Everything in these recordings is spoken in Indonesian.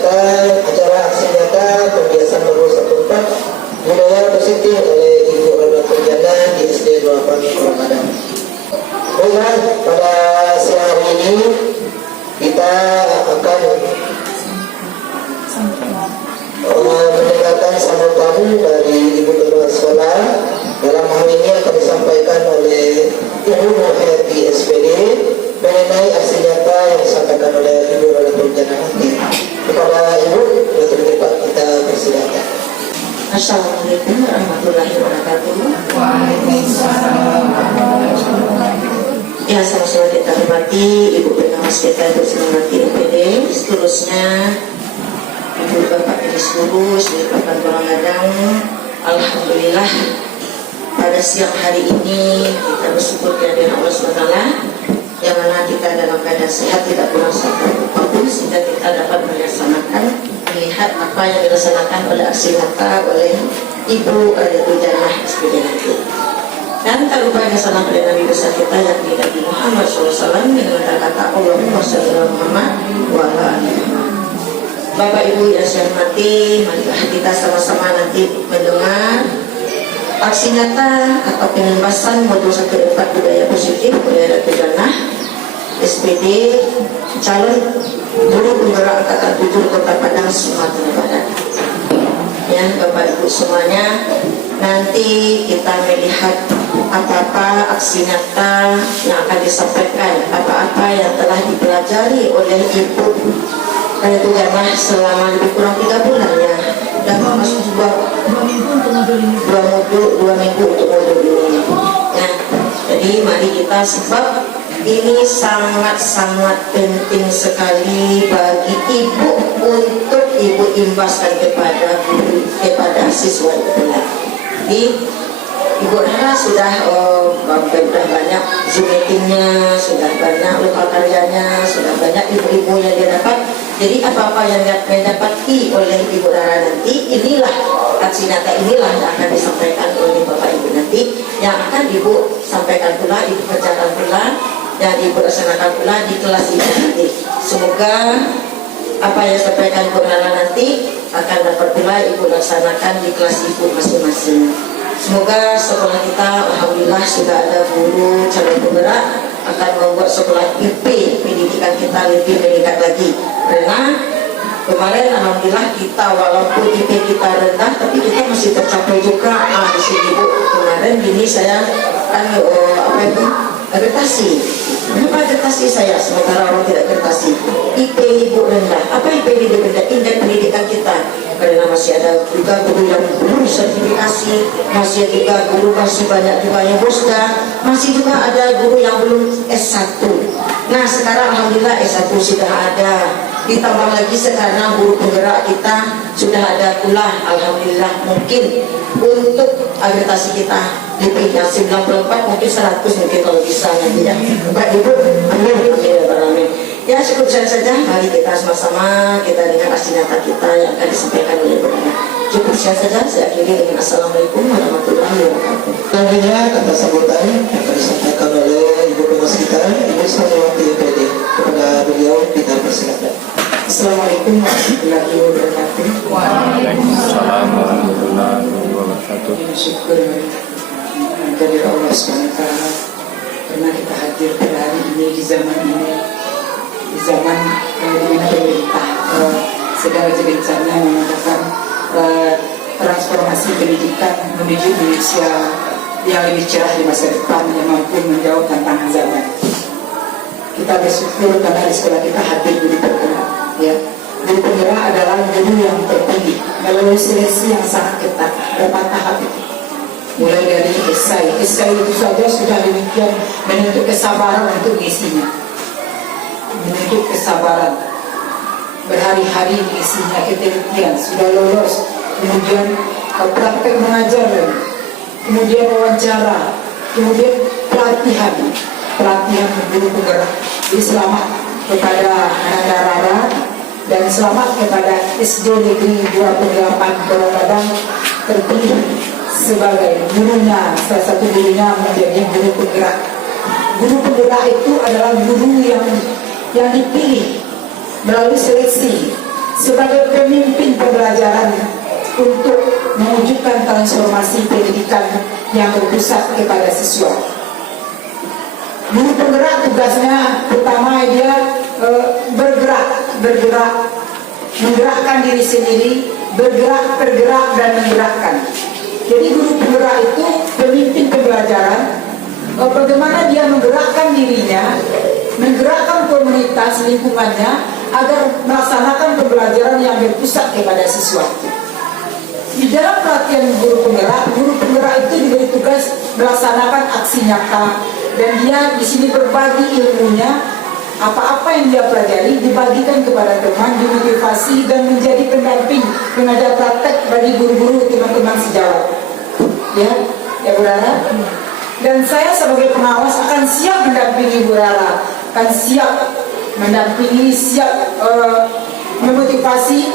nyata, acara aksi nyata kebiasaan nomor 14 budaya positif oleh Ibu Rodatul Jannah di SD 28 Ramadan. Baiklah, pada siang hari ini kita akan mendengarkan sambutan dari Ibu Ketua Sekolah. Dalam hal ini akan disampaikan oleh Ibu Muhammadi SPD mengenai aksi nyata yang disampaikan oleh Ibu Rodatul Jannah nanti. Kepada Ibu Rodatul Jannah kita persilakan. Assalamualaikum warahmatullahi wabarakatuh. Ya, sama-sama kita hormati Ibu Pengawas kita, Ibu Semanggati UPD, seterusnya Ibu Bapak Jenis Guru, Seluruh Bapak Golongan. Alhamdulillah pada siang hari ini kita bersyukur kehadiran Allah SWT yang mana kita dalam keadaan sehat, tidak kurang satu apapun, sehingga kita dapat melaksanakan melihat apa yang dilaksanakan oleh aksi nyata oleh Ibu Rodatul Jannah SPD nanti. Dan tak lupa salam pada Nabi besar kita yakni Nabi Muhammad SAW dengan kata Allahumma shalli ala Muhammad wa ala ali Muhammad. Bapak Ibu yang saya hormati, marilah kita sama-sama nanti mendengar aksi nyata atau pembebasan modul 14 budaya positif oleh Rodatul Jannah SPD calon guru penggerak angkatan 7 Kota Padang Sumatera Barat. Ya, Bapak Ibu semuanya, nanti kita melihat apa-apa aksi nyata yang akan disampaikan, apa-apa yang telah dipelajari oleh Ibu Rodatul Jannah selama lebih kurang 3 bulan ya. Dan masuk 2 minggu untuk modul ini. 2 minggu untuk modul ini. Nah, jadi mari kita, sebab ini sangat-sangat penting sekali bagi ibu untuk ibu imbaskan kepada siswa itu. Jadi Ibu Nara sudah banyak Zoom meetingnya, sudah banyak lokal karyanya, sudah banyak ibu-ibu yang dia dapat. Jadi apa-apa yang didapati oleh Ibu Nara nanti, inilah aksi nyata, inilah yang akan disampaikan oleh Bapak Ibu nanti, yang akan Ibu sampaikan pula, Ibu kerjakan pula, yang Ibu laksanakan pula di kelas Ibu nanti. Semoga apa yang disampaikan Ibu Nara nanti akan dapat pula Ibu laksanakan di kelas Ibu masing-masing. Semoga sekolah kita, alhamdulillah sudah ada guru calon penggerak, akan membuat sekolah IP pendidikan kita lebih meningkat lagi. Karena kemarin alhamdulillah kita walaupun IP kita rendah, tapi kita masih tercapai juga. Di sini Bu, kemarin gini saya kan agregasi. Kenapa agregasi saya sementara orang tidak agregasi? IP Ibu rendah. Apa IP Ibu rendah? Indeks pendidikan kita. Karena masih ada juga guru yang belum sertifikasi, masih juga guru masih banyak juga yang bosda, masih juga ada guru yang belum S1. Nah sekarang alhamdulillah S1 sudah ada, ditambah lagi sekarang guru penggerak kita sudah ada pula, alhamdulillah. Mungkin untuk agregasi kita lebih dari 94, mungkin 100 mungkin kalau bisa nanti ya. Bapak Ibu, amin, amin. Ya cukup saja, mari kita sama-sama kita dengar aksi nyata kita yang akan disampaikan oleh Ibu Nara. Cukup saja, saya akhiri dengan Assalamualaikum warahmatullahi wabarakatuh. Selanjutnya kata sambutan yang akan disampaikan oleh Ibu Ketua kita, Ibu Semanggati UPD. Kepada beliau kita persilakan. Assalamualaikum warahmatullahi wabarakatuh. Waalaikumsalam warahmatullahi wabarakatuh. Syukur dari Allah SWT karena kita hadir pada hari ini di zaman ini, di zaman di mana pemerintah segala jenisnya mengatakan transformasi pendidikan menuju Indonesia yang lebih cerah di masa depan, yang mampu menjawab tantangan zaman. Kita bersyukur karena di sekolah kita hadir guru penggerak. Ya, guru penggerak adalah guru yang terpilih melalui seleksi yang sangat ketat, berapa tahap itu. Mulai dari esai itu saja sudah demikian menuntut kesabaran untuk mengisinya, menuntut kesabaran berhari-hari mengisinya, ketelitian sudah lolos, kemudian praktek mengajar, kemudian wawancara, kemudian pelatihan guru penggerak. Jadi selamat kepada Nanda Rara dan selamat kepada SD Negeri 28 Padang terpilih sebagai gurunya, salah satu gurunya menjadi guru penggerak. Guru penggerak itu adalah guru yang dipilih melalui seleksi sebagai pemimpin pembelajaran untuk mewujudkan transformasi pendidikan yang berpusat kepada siswa. Guru penggerak tugasnya pertama dia bergerak, menggerakkan diri sendiri, bergerak dan menggerakkan. Jadi guru penggerak itu pemimpin pembelajaran, bagaimana dia menggerakkan dirinya, menggerakkan komunitas lingkungannya agar melaksanakan pembelajaran yang berpusat kepada siswa. Di dalam pelatihan guru penggerak itu diberi tugas melaksanakan aksi nyata, dan dia di sini berbagi ilmunya. Apa-apa yang dia pelajari dibagikan kepada teman, dimotivasi dan menjadi pendamping pengajar praktek bagi guru-guru teman-teman sejawat. Ya Bu Rara. Dan saya sebagai pengawas akan siap mendampingi Bu Rara, akan siap mendampingi, siap memotivasi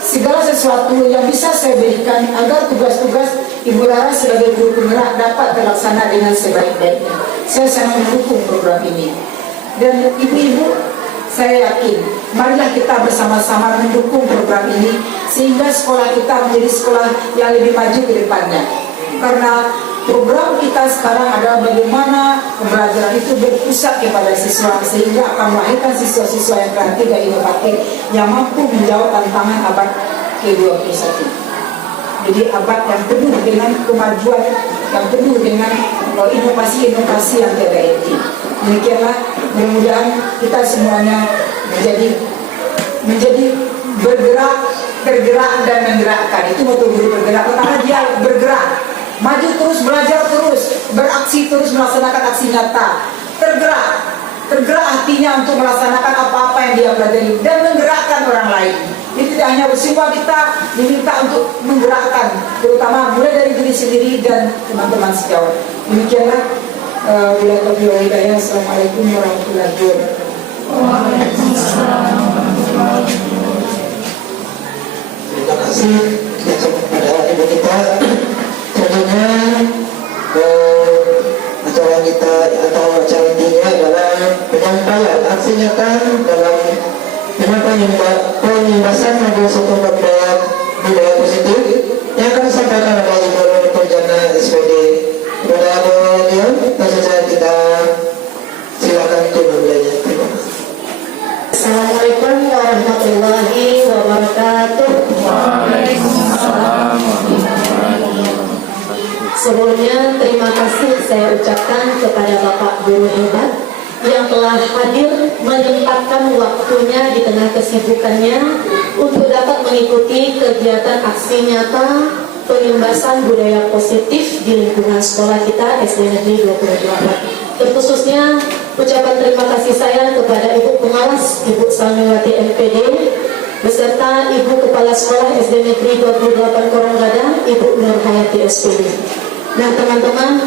segala sesuatu yang bisa saya berikan agar tugas-tugas Ibu Rara sebagai guru penggerak dapat terlaksana dengan sebaik-baiknya. Saya sangat mendukung program ini. Dan ibu-ibu, saya yakin, marilah kita bersama-sama mendukung program ini sehingga sekolah kita menjadi sekolah yang lebih maju ke depannya. Karena program kita sekarang adalah bagaimana pembelajaran itu berpusat kepada siswa sehingga akan melahirkan siswa-siswa yang kreatif dan inovatif yang mampu menjawab tantangan abad ke-21. Jadi abad yang penuh dengan kemajuan, yang penuh dengan inovasi-inovasi yang tiada henti. Demikianlah, mudah-mudahan kita semuanya menjadi bergerak dan menggerakkan. Itu moto guru bergerak. Pertama dia bergerak, maju terus, belajar terus, beraksi terus, melaksanakan aksi nyata. Tergerak hatinya untuk melaksanakan apa-apa yang dia pelajari dan menggerakkan orang lain. Ini tidak hanya bersifat, kita diminta untuk menggerakkan, terutama mulai dari diri sendiri dan teman-teman sejawat. Demikianlah. Bila taufiq wal hidayah. Assalamualaikum warahmatullahi wabarakatuh. Terima kasih kepada ibu kita. Tentunya acara kita atau acara intinya adalah penyampaian aksi nyata dalam pembahasan modul satu budaya positif yang akan disampaikan oleh Ibu Rojana SPD. Kepada beliau, langsung saja kita silakan untuk membelanya. Terima kasih. Assalamualaikum warahmatullahi wabarakatuh. Waalaikumsalam warahmatullahi wabarakatuh. Sebelumnya terima kasih saya ucapkan kepada Bapak Guru hebat yang telah hadir menyempatkan waktunya di tengah kesibukannya untuk dapat mengikuti kegiatan aksi nyata pengembasan budaya positif di lingkungan sekolah kita SD Negeri 28. Terkhususnya ucapan terima kasih saya kepada Ibu Pengawas Ibu Salmiwati MPD beserta Ibu Kepala Sekolah SD Negeri 28 Koronggadang Ibu Nur Hayati SPD. Nah teman-teman,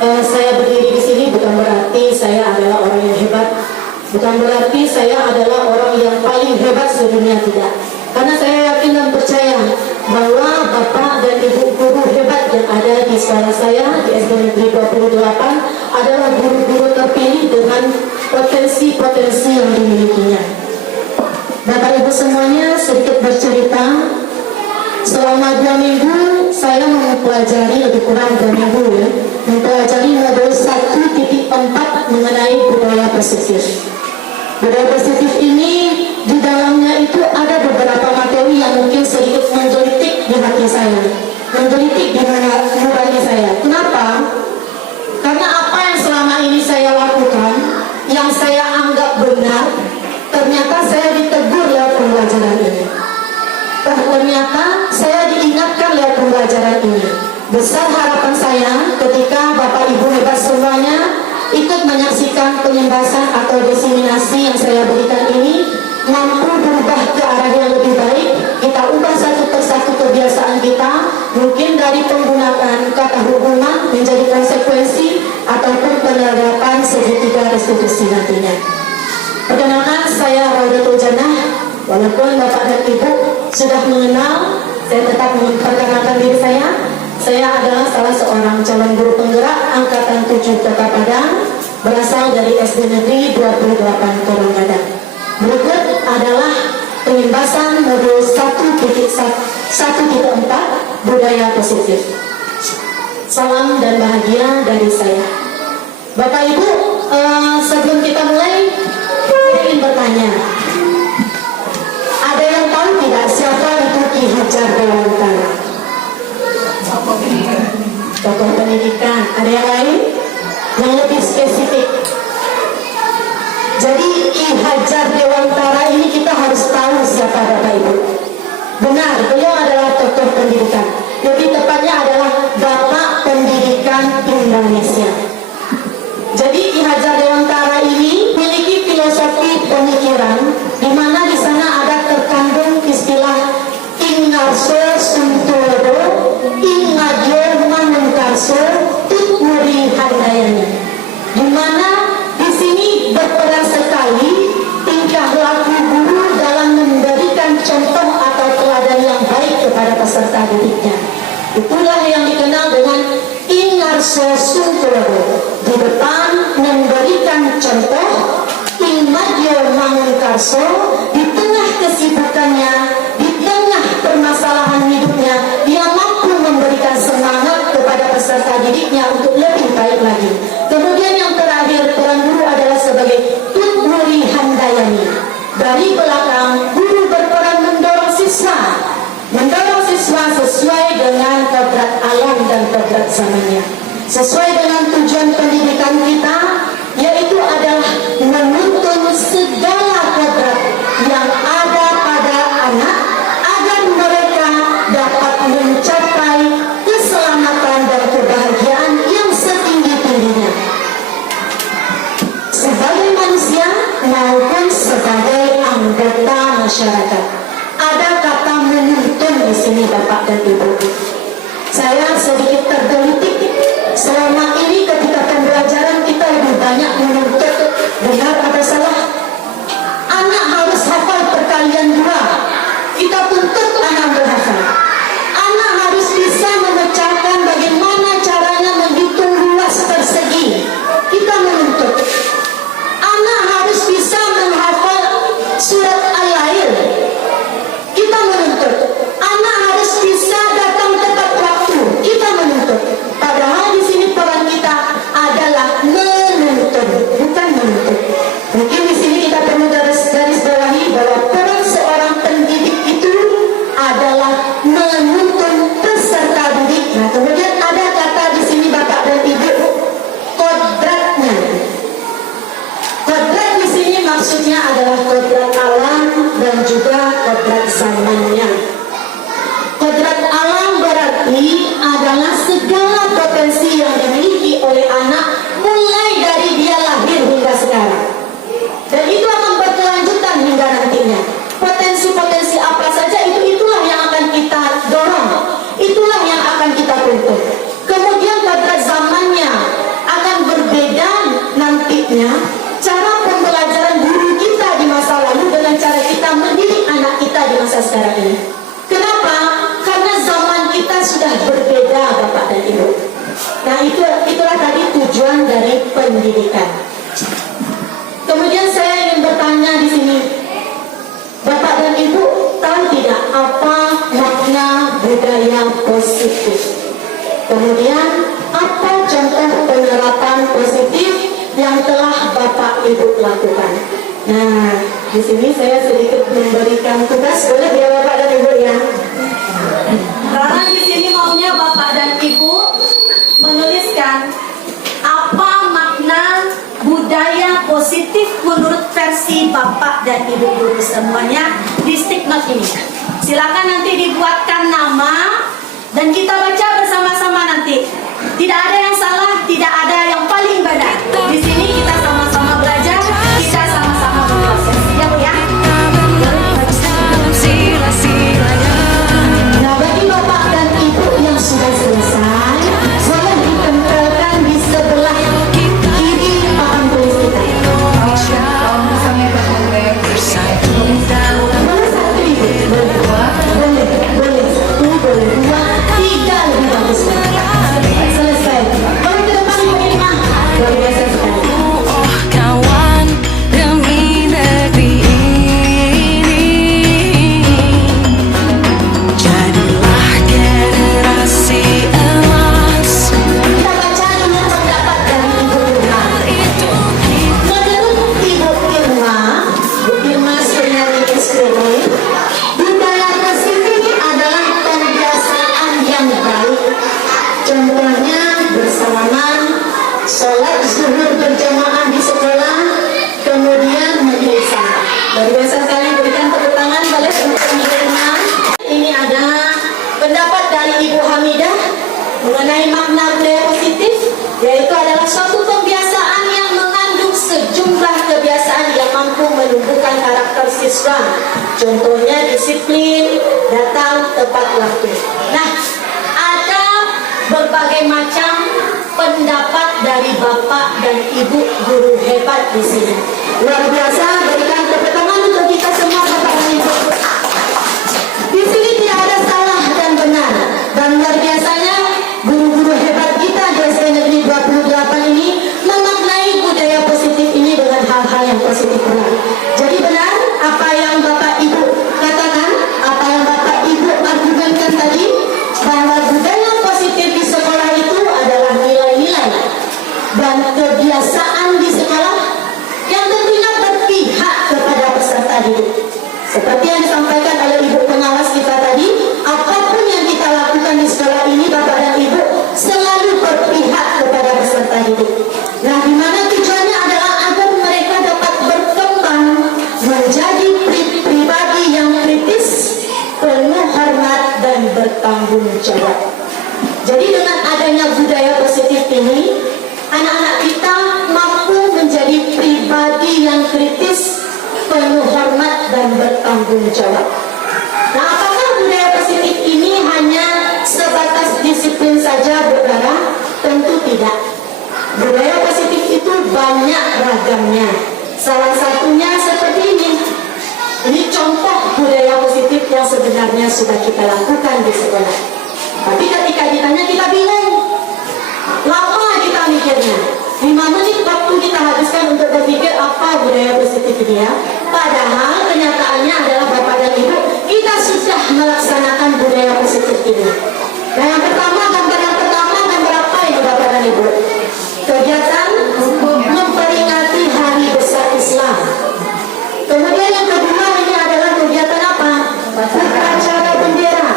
saya berdiri di sini bukan berarti saya adalah orang yang hebat, bukan berarti saya adalah orang yang paling hebat sedunia, tidak. Karena saya yakin dan percaya bahwa Bapak dan Ibu guru hebat yang ada di sekolah saya di SD Negeri 28 adalah guru-guru terpilih dengan potensi-potensi yang dimilikinya. Bapak Ibu semuanya, sedikit bercerita, selama 2 minggu saya mempelajari, lebih kurang 2 minggu ya, mempelajari modul 1.4 mengenai budaya positif. Budaya positif ini di dalamnya itu ada beberapa materi yang mungkin sedikit menggelitik di hati saya, menggelitik di nurani saya. Kenapa? Karena apa yang selama ini saya lakukan, yang saya anggap benar, ternyata saya ditegur lewat pembelajaran ini. Ternyata saya diingatkan lewat pembelajaran ini. Besar harapan saya ketika Bapak Ibu hebat semuanya ikut menyaksikan penyembasan atau diseminasi yang saya berikan ini mampu berubah ke arah yang lebih baik. Kita ubah satu persatu kebiasaan kita, mungkin dari penggunaan kata hubungan menjadi konsekuensi ataupun penerapan segitiga restitusi nantinya. Perkenalkan, saya Raudatul Jannah. Walaupun Bapak dan Ibu sudah mengenal, saya tetap memperkenalkan diri saya. Saya adalah salah seorang calon guru penggerak Angkatan 7 Kota Padang, berasal dari SD Negeri 28 Koronggadang. Berikut adalah Perimbasan modul 1.4 budaya positif. Salam dan bahagia dari saya. Bapak Ibu, sebelum kita mulai, saya ingin bertanya. Ada yang tahu tidak siapa itu Ki Hajar Dewantara? Tokoh pendidikan. Ada yang lain? Yang lebih spesifik. Jadi Ki Hajar Dewantara ini kita harus tahu siapa Bapak Ibu. Benar, beliau adalah tokoh pendidikan. Lebih tepatnya adalah Bapak Pendidikan Indonesia. Jadi Ki Hajar Dewantara ini memiliki filosofi pemikiran di mana di sana ada terkandung istilah Ingarso Suntulodo, Ingadyo Manungkarso, Tutmuri Handayani. Di mana di sini berperan sekali tingkah laku guru dalam memberikan contoh atau teladan yang baik kepada peserta didiknya. Itulah yang dikenal dengan Ingarso Suntulodo. Di depan memberikan contoh, Ingadyo Manungkarso, di tengah kesibukannya, di tengah permasalahan hidupnya, dia mampu memberikan semangat kepada peserta didiknya untuk lebih baik lagi. Kemudian yang terakhir, peran guru adalah sebagai Tutmuri Handayani. Dari belakang, guru berperan mendorong siswa sesuai dengan kodrat alam dan kodrat zamannya, sesuai dengan tujuan pendidikan kita, yaitu adalah menuntun segala kodrat yang ada pada anak agar mereka dapat mencapai keselamatan dan kebahagiaan yang setinggi-tingginya sebagai manusia maupun sebagai anggota masyarakat. Ada kata menuntun di sini Bapak dan Ibu. Saya sedikit tergelitik. Selama ini ketika pembelajaran kita lebih banyak menuntut, benar atau salah? Anak harus hafal perkalian 2. Kita tuntut anak berhafal. Anak harus bisa memecahkan bagaimana caranya menghitung luas persegi. Kita menuntut. Anak harus bisa menghafal surat Al-Lail. Kita menuntut. Anak harus bisa datang tepat waktu. Kita menuntut. Padahal di sini peran kita adalah menuntut, bukan menuntut. Mungkin di sini kita perlu garis bawahi bahwa peran seorang pendidik itu adalah menuntun peserta didik. Nah, kemudian ada kata di sini Bapak dan Ibu, kodratnya. Kodrat di sini maksudnya adalah kodrat alam dan juga kodrat zamannya. Kodrat alam berarti adalah segala potensi yang dimiliki oleh anak mulai dari dia lahir hingga sekarang. Dan itu akan berkelanjutan hingga nantinya. Potensi-potensi apa saja itulah yang akan kita dorong. Itulah yang akan kita tuntut. Kemudian kodrat zamannya akan berbeda nantinya. Cara pembelajaran guru kita di masa lalu dengan cara kita mendidik anak kita di masa sekarang ini. Kenapa? Karena zaman kita sudah berbeda Bapak dan Ibu. Nah itulah tadi tujuan dari pendidikan. Kemudian saya ingin bertanya di sini, Bapak dan Ibu tahu tidak apa makna budaya positif? Kemudian apa contoh penerapan positif yang telah Bapak Ibu lakukan? Nah, di sini saya sedikit memberikan tugas, boleh ya Bapak dan Ibu ya? Karena di sini maunya Bapak dan Ibu menuliskan apa makna budaya positif menurut versi Bapak dan Ibu guru semuanya di stick note ini. Silakan nanti dibuatkan nama dan kita baca bersama-sama nanti. Tidak ada yang salah, tidak ada yang paling benar. Di sini kita sama-sama belajar, kita sama-sama berproses. Ya Bu ya? Nah, bagi Bapak dan Ibu yang sudah selesai, boleh ditempelkan di sebelah kiri papan tulis kita. Boleh satu Ibu, boleh dua, boleh satu, boleh dua, tiga lebih bagus. Selesai. Boleh ke depan Ibu ini mah. Luar biasa sekali. mengenai makna budaya positif, yaitu adalah suatu kebiasaan yang mengandung sejumlah kebiasaan yang mampu menumbuhkan karakter siswa. Contohnya disiplin, datang tepat waktu. Nah, ada berbagai macam pendapat dari Bapak dan Ibu guru hebat di sini. Luar biasa, berikan tepuk tangan untuk kita semua Bapak dan Ibu. Di sini tidak ada salah dan benar. Dan luar biasanya guru-guru hebat kita di SD Negeri 28 ini memaknai budaya positif ini dengan hal-hal yang positif pula. Jadi benar apa yang Bapak Ibu katakan, apa yang Bapak Ibu argumenkan tadi, bahwa budaya positif di sekolah itu adalah nilai-nilai dan kebiasaan di sekolah yang tentunya berpihak kepada peserta didik. Seperti yang disampaikan oleh Ibu pengawas kita tadi, apapun yang kita lakukan di sekolah ini, Bapak dan Ibu selalu berpihak kepada peserta didik. Nah, di mana tujuannya adalah agar mereka dapat berkembang menjadi pribadi yang kritis, penuh hormat dan bertanggung jawab. Jadi dengan adanya budaya positif ini, anak-anak kita mampu menjadi pribadi yang kritis, penuh hormat dan bertanggung jawab. Nah, apakah budaya positif ini hanya sebatas disiplin saja, Saudara? Tentu tidak. Budaya positif itu banyak ragamnya. Salah satunya seperti ini. Ini contoh budaya positif yang sebenarnya sudah kita lakukan di sekolah. Tapi ketika ditanya kita bingung. Lama kita mikirnya. 5 menit waktu kita habiskan untuk berpikir apa budaya positif ini ya. Padahal kenyataannya adalah Bapak dan Ibu, kita sudah melaksanakan budaya positif ini. Nah, yang pertama, gambar yang pertama, gambar apa ini Bapak dan Ibu? Kegiatan memperingati Hari Besar Islam. Kemudian yang kedua ini adalah kegiatan apa? Upacara bendera.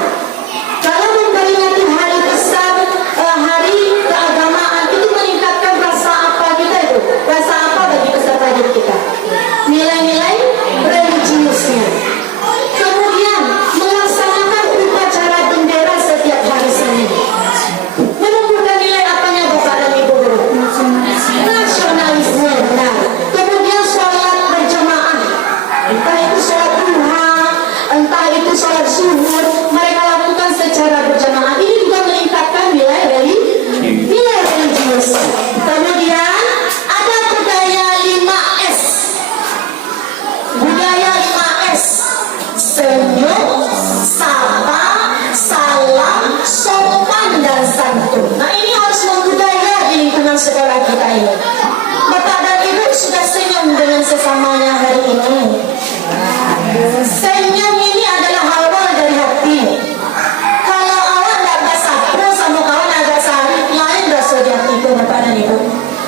Kalau memperingati hari besar, hari keagamaan itu meningkatkan rasa apa kita itu? Rasa apa bagi peserta didik kita? Nilai-nilai religiusnya. Kemudian melaksanakan upacara bendera setiap hari Senin. Menumbuhkan nilai apanya Bapak dan Ibu guru? Nasionalisme, benar. Kemudian sholat berjamaah. Entah itu sholat duha, entah itu sholat zuhur, mereka lakukan secara berjamaah. Ini juga meningkatkan nilai religius. Kemudian ada budaya 5S. Budaya 5S. Senyum, sapa, salam, sopan dan santun. Nah, ini harus membudaya di lingkungan sekolah kita ini. Bapak dan Ibu sudah senyum dengan sesamanya hari ini. Senyum ini adalah awal dari hati. Kalau awak tidak bersapu sama kawan agak sehari, lain rasa di hati itu Bapak dan Ibu.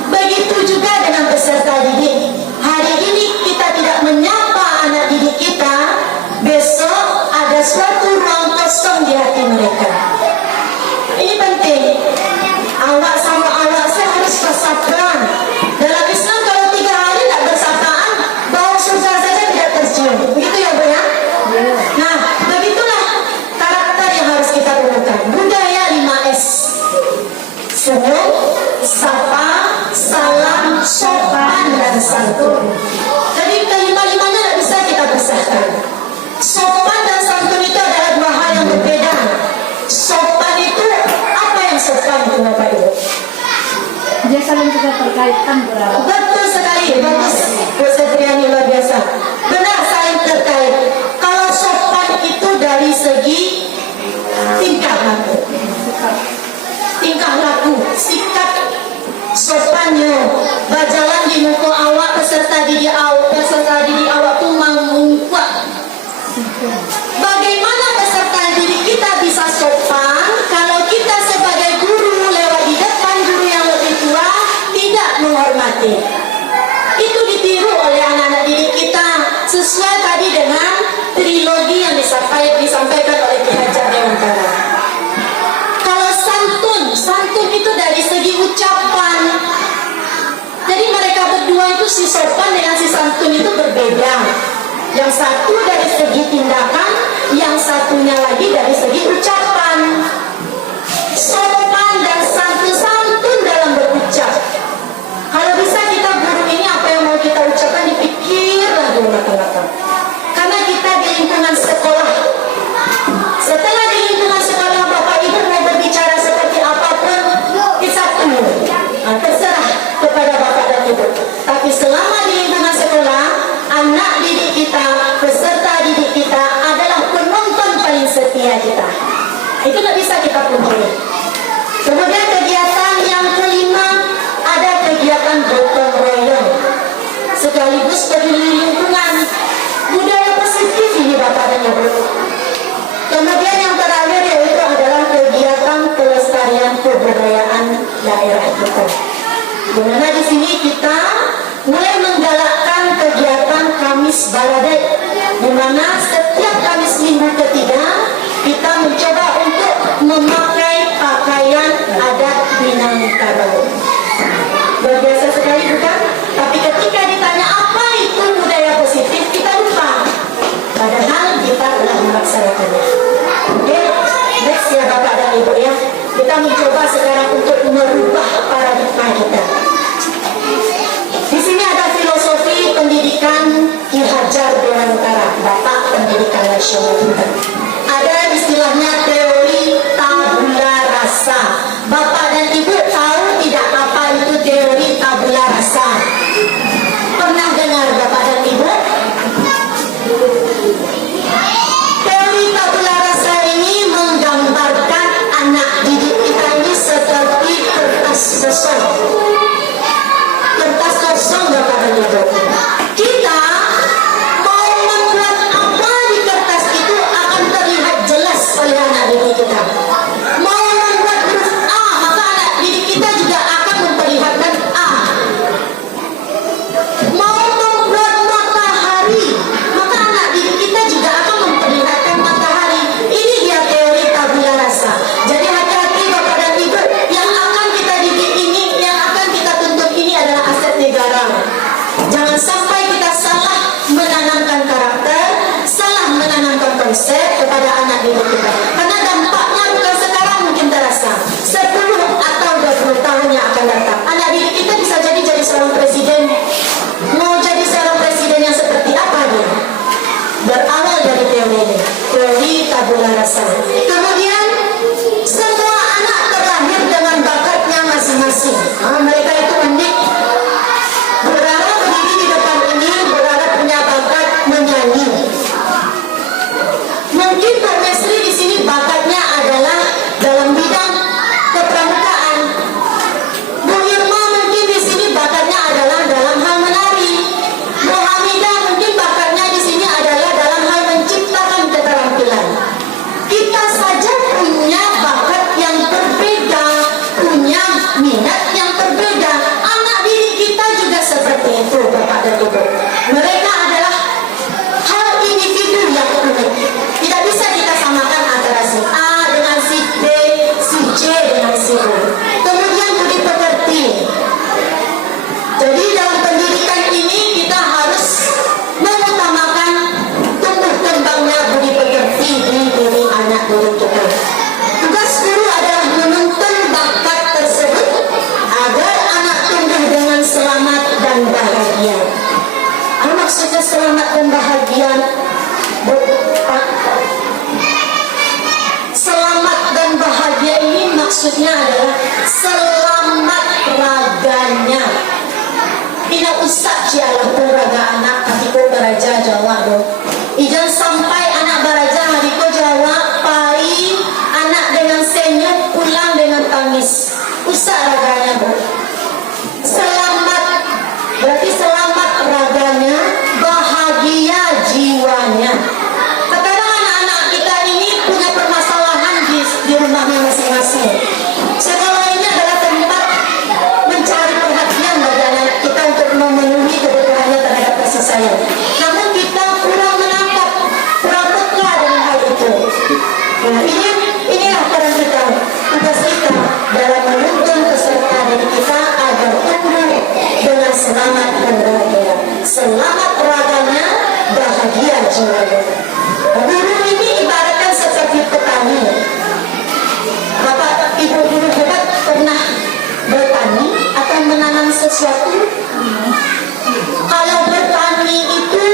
Begitu juga dengan peserta didik. Hari ini kita tidak menyapa anak didik kita, besok ada suatu ruang kosong di hati mereka. Ini penting. Awak sama awak saya harus bersapaan. Dalam Islam kalau 3 hari tidak bersapaan, bau surga saja tidak tercium. Begitu ya Bu ya? Nah, begitulah karakter yang harus kita gunakan. Budaya 5S. Senyum, sapa, salam, sopan dan santun. Jadi kelima-limanya tidak bisa kita pisahkan. Sopan dan santun itu adalah 2 hal yang berbeda. Sopan itu apa yang sopan itu Bapak Ibu? Dia saling juga terkaitkan berapa? Betul sekali, bagus Bu Setriani, luar biasa. Benar, saling terkait. Kalau sopan itu dari segi tingkah laku. Tingkah laku, sikap sopannya, berjalan di muka awak, peserta didik awak tuh mengungkap. Bagaimana peserta didik kita bisa sopan kalau kita sebagai guru lewat di depan guru yang lebih tua tidak menghormati? Itu ditiru oleh anak-anak didik kita sesuai tadi dengan trilogi yang disampaikan oleh Ki Hajar Dewantara. Kalau santun itu dari segi ucapan. Jadi mereka berdua itu si sopan dengan si santun itu berbeda. Yang satu dari segi tindakan, yang satunya lagi dari segi ucapan. Sopan dan kumpul. Kemudian kegiatan yang kelima, ada kegiatan gotong royong sekaligus peduli lingkungan. Budaya positif ini Bapak dan Ibu. Kemudian yang terakhir yaitu adalah kegiatan pelestarian kebudayaan daerah kita. Di mana di sini kita mulai menggalakkan kegiatan Kamis Balade, di mana setiap Kamis minggu ketiga kita mencoba untuk memakai pakaian adat Minangkabau. Luar biasa sekali bukan? Tapi ketika ditanya apa itu budaya positif, kita lupa. Padahal kita telah melaksanakannya. Oke, next ya Bapak dan Ibu ya. Kita mencoba sekarang untuk merubah paradigma kita. Di sini ada filosofi pendidikan Ki Hajar Dewantara, Bapak Pendidikan Nasional kita. Ada istilahnya teori tabula rasa. Bapak dan Ibu tahu tidak apa itu teori tabula rasa? Pernah dengar Bapak dan Ibu? Teori tabula rasa ini menggambarkan anak didik kita ini seperti kertas kosong. Kertas kosong Bapak dan Ibu. Kita mau membuat apa di kertas itu akan terlihat jelas oleh anak didik kita. Mau membuat huruf A, maka anak didik kita juga akan memperlihatkan A. Mau membuat matahari, maka anak didik kita juga akan memperlihatkan matahari. Ini dia teori tabula rasa. Jadi hati-hati Bapak dan Ibu, yang akan kita didik ini, yang akan kita tuntut ini adalah aset negara. Jangan sampai kita salah menanamkan karakter, salah menanamkan konsep kepada anak didik kita. Karena dampaknya bukan sekarang mungkin terasa, 10 atau 20 tahun yang akan datang. Anak didik kita bisa jadi seorang presiden. Mau jadi seorang presiden yang seperti apa dia? Berawal dari teori ini, teori tabula rasa. Kemudian semua anak terlahir dengan bakatnya masing-masing. Mereka itu unik. Berharap berdiri di depan ini, berharap punya bakat menyanyi. Mungkin Pak Mesri di sini bakatnya adalah dalam bidang kepramukaan. Bu Irma mungkin di sini bakatnya adalah dalam hal menari. Bu Hamidah mungkin bakatnya di sini adalah dalam hal menciptakan keterampilan. Kita saja punya bakat yang berbeda, punya minat yang berbeda. Anak didik kita juga seperti itu Bapak dan Ibu. Mereka adalah hal individu yang unik. Tidak bisa kita samakan antara si A dengan si B, si C dengan si D. Kemudian budi pekerti. Jadi dalam pendidikan ini kita harus mengutamakan tumbuh kembangnya budi pekerti di diri anak didik kita. Tugas guru adalah menuntun bakat tersebut agar anak tumbuh dengan selamat dan bahagia. Apa maksudnya selamat dan bahagia? Selamat dan bahagia ini maksudnya adalah selamat raganya. Tidak usah cialah pun raga anak hatiku beraja Jawa do. Ijan sampai anak beraja hatiku Jawa pai anak dengan senyum pulang dengan tangis. Usah raganya bu. Selamat berarti selamat raganya, bahagia jiwanya. Kadang anak-anak kita ini punya permasalahan di rumahnya masing-masing. Sekolah ini adalah tempat mencari perhatian bagi anak kita untuk memenuhi kebutuhannya terhadap kasih sayang. Namun kita kurang menangkap, kurang peka dengan hal itu. Nah, inilah peran kita, tugas kita dalam menuntun peserta didik kita agar tumbuh dengan selamat dan bahagia. Selamat raganya, bahagia jiwanya. Guru ini ibaratkan seperti petani. Bapak Ibu guru hebat pernah bertani atau menanam sesuatu? Kalau bertani itu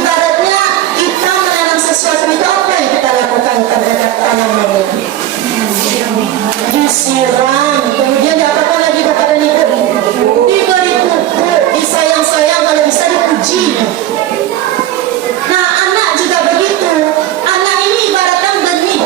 ibaratnya kita menanam sesuatu itu apa yang kita lakukan terhadap tanaman ini? Disiram, kemudian diapakan lagi Bapak dan Ibu? Diberi pupuk, disayang-sayang, kalau bisa dipuji. Nah anak juga begitu. Anak ini ibaratkan benih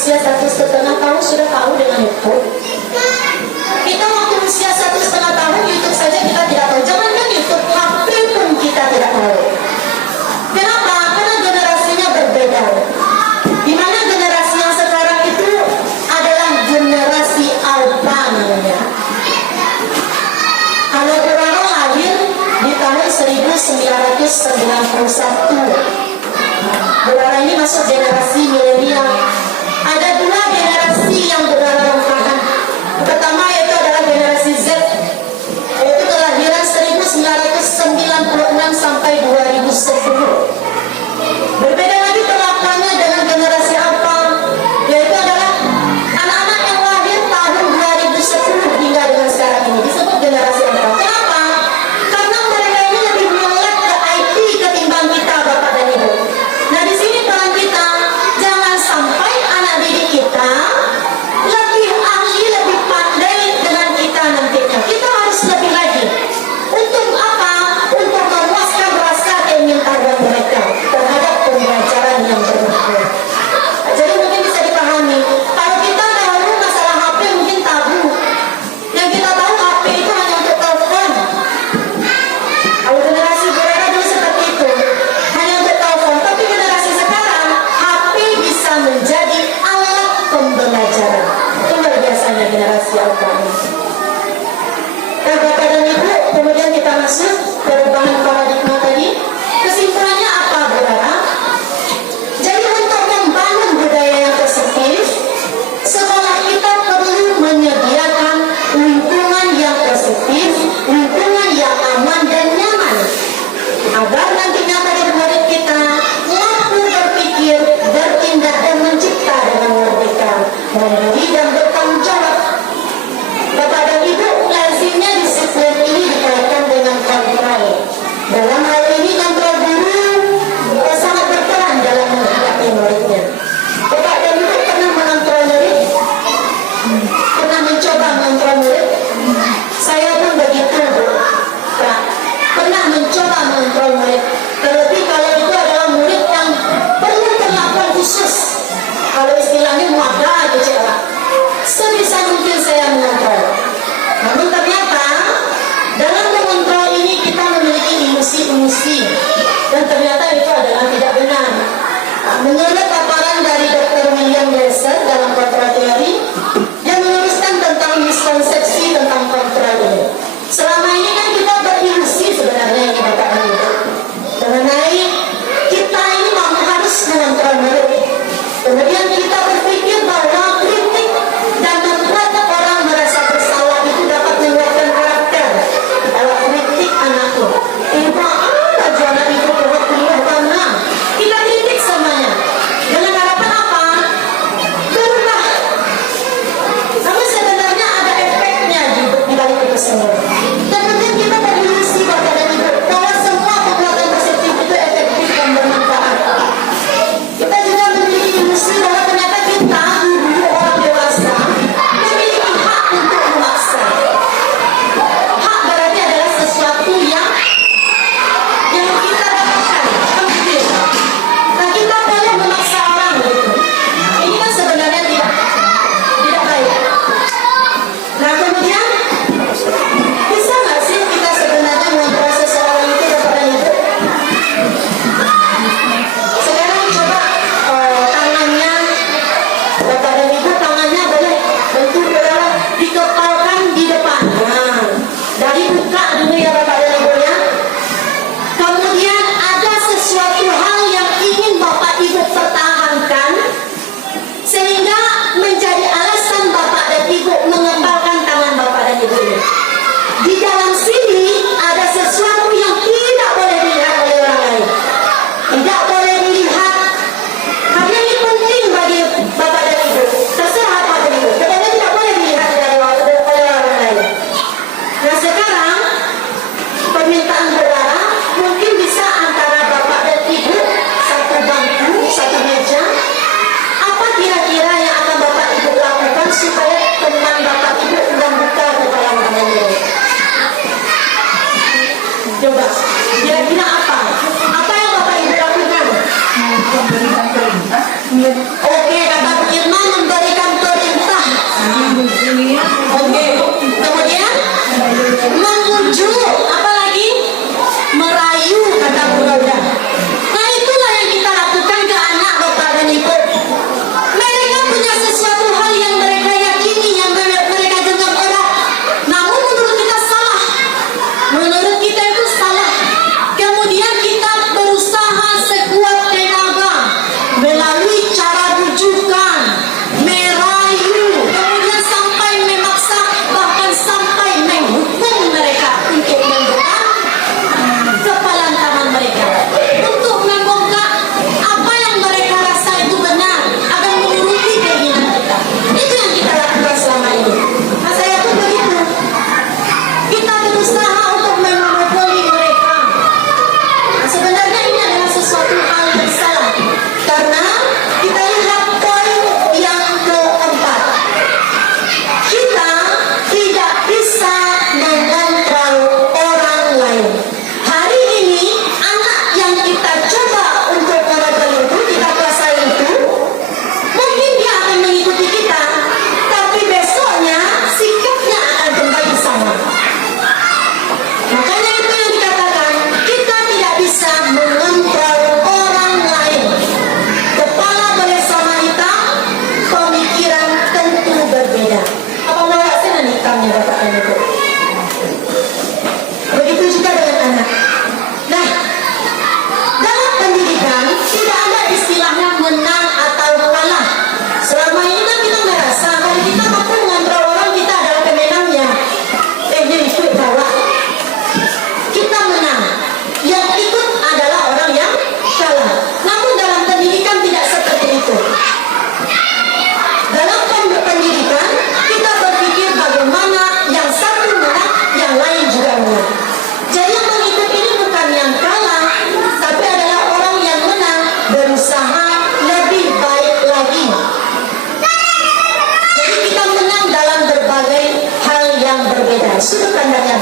usia 1,5 tahun sudah tahu dengan YouTube. Kita waktu usia 1,5 tahun YouTube saja kita tidak tahu. Jangankan YouTube, HP pun kita tidak tahu. Kenapa? Karena generasinya berbeda. Di mana generasi yang sekarang itu adalah generasi alfa namanya. Kalau orang lahir di tahun 1991, Burara ini masuk generasi milenial. Ada dua generasi yang Burara rongkakan. Pertama yaitu adalah generasi Z, yaitu kelahiran 1996 sampai 2010. Berbeda lagi perlakuannya dengan generasi Alpha, yaitu adalah anak-anak yang lahir tahun 2010 hingga dengan sekarang ini disebut generasi Alpha. Kenapa? Karena mereka ini lebih melek ke IT ketimbang kita, Bapak dan Ibu. Nah, di sini peran kita, jangan sampai anak didik kita lebih ahli, lebih pandai dengan kita nantinya. Kita harus lebih lagi. Untuk apa? Untuk memuaskan rasa keingin tahuan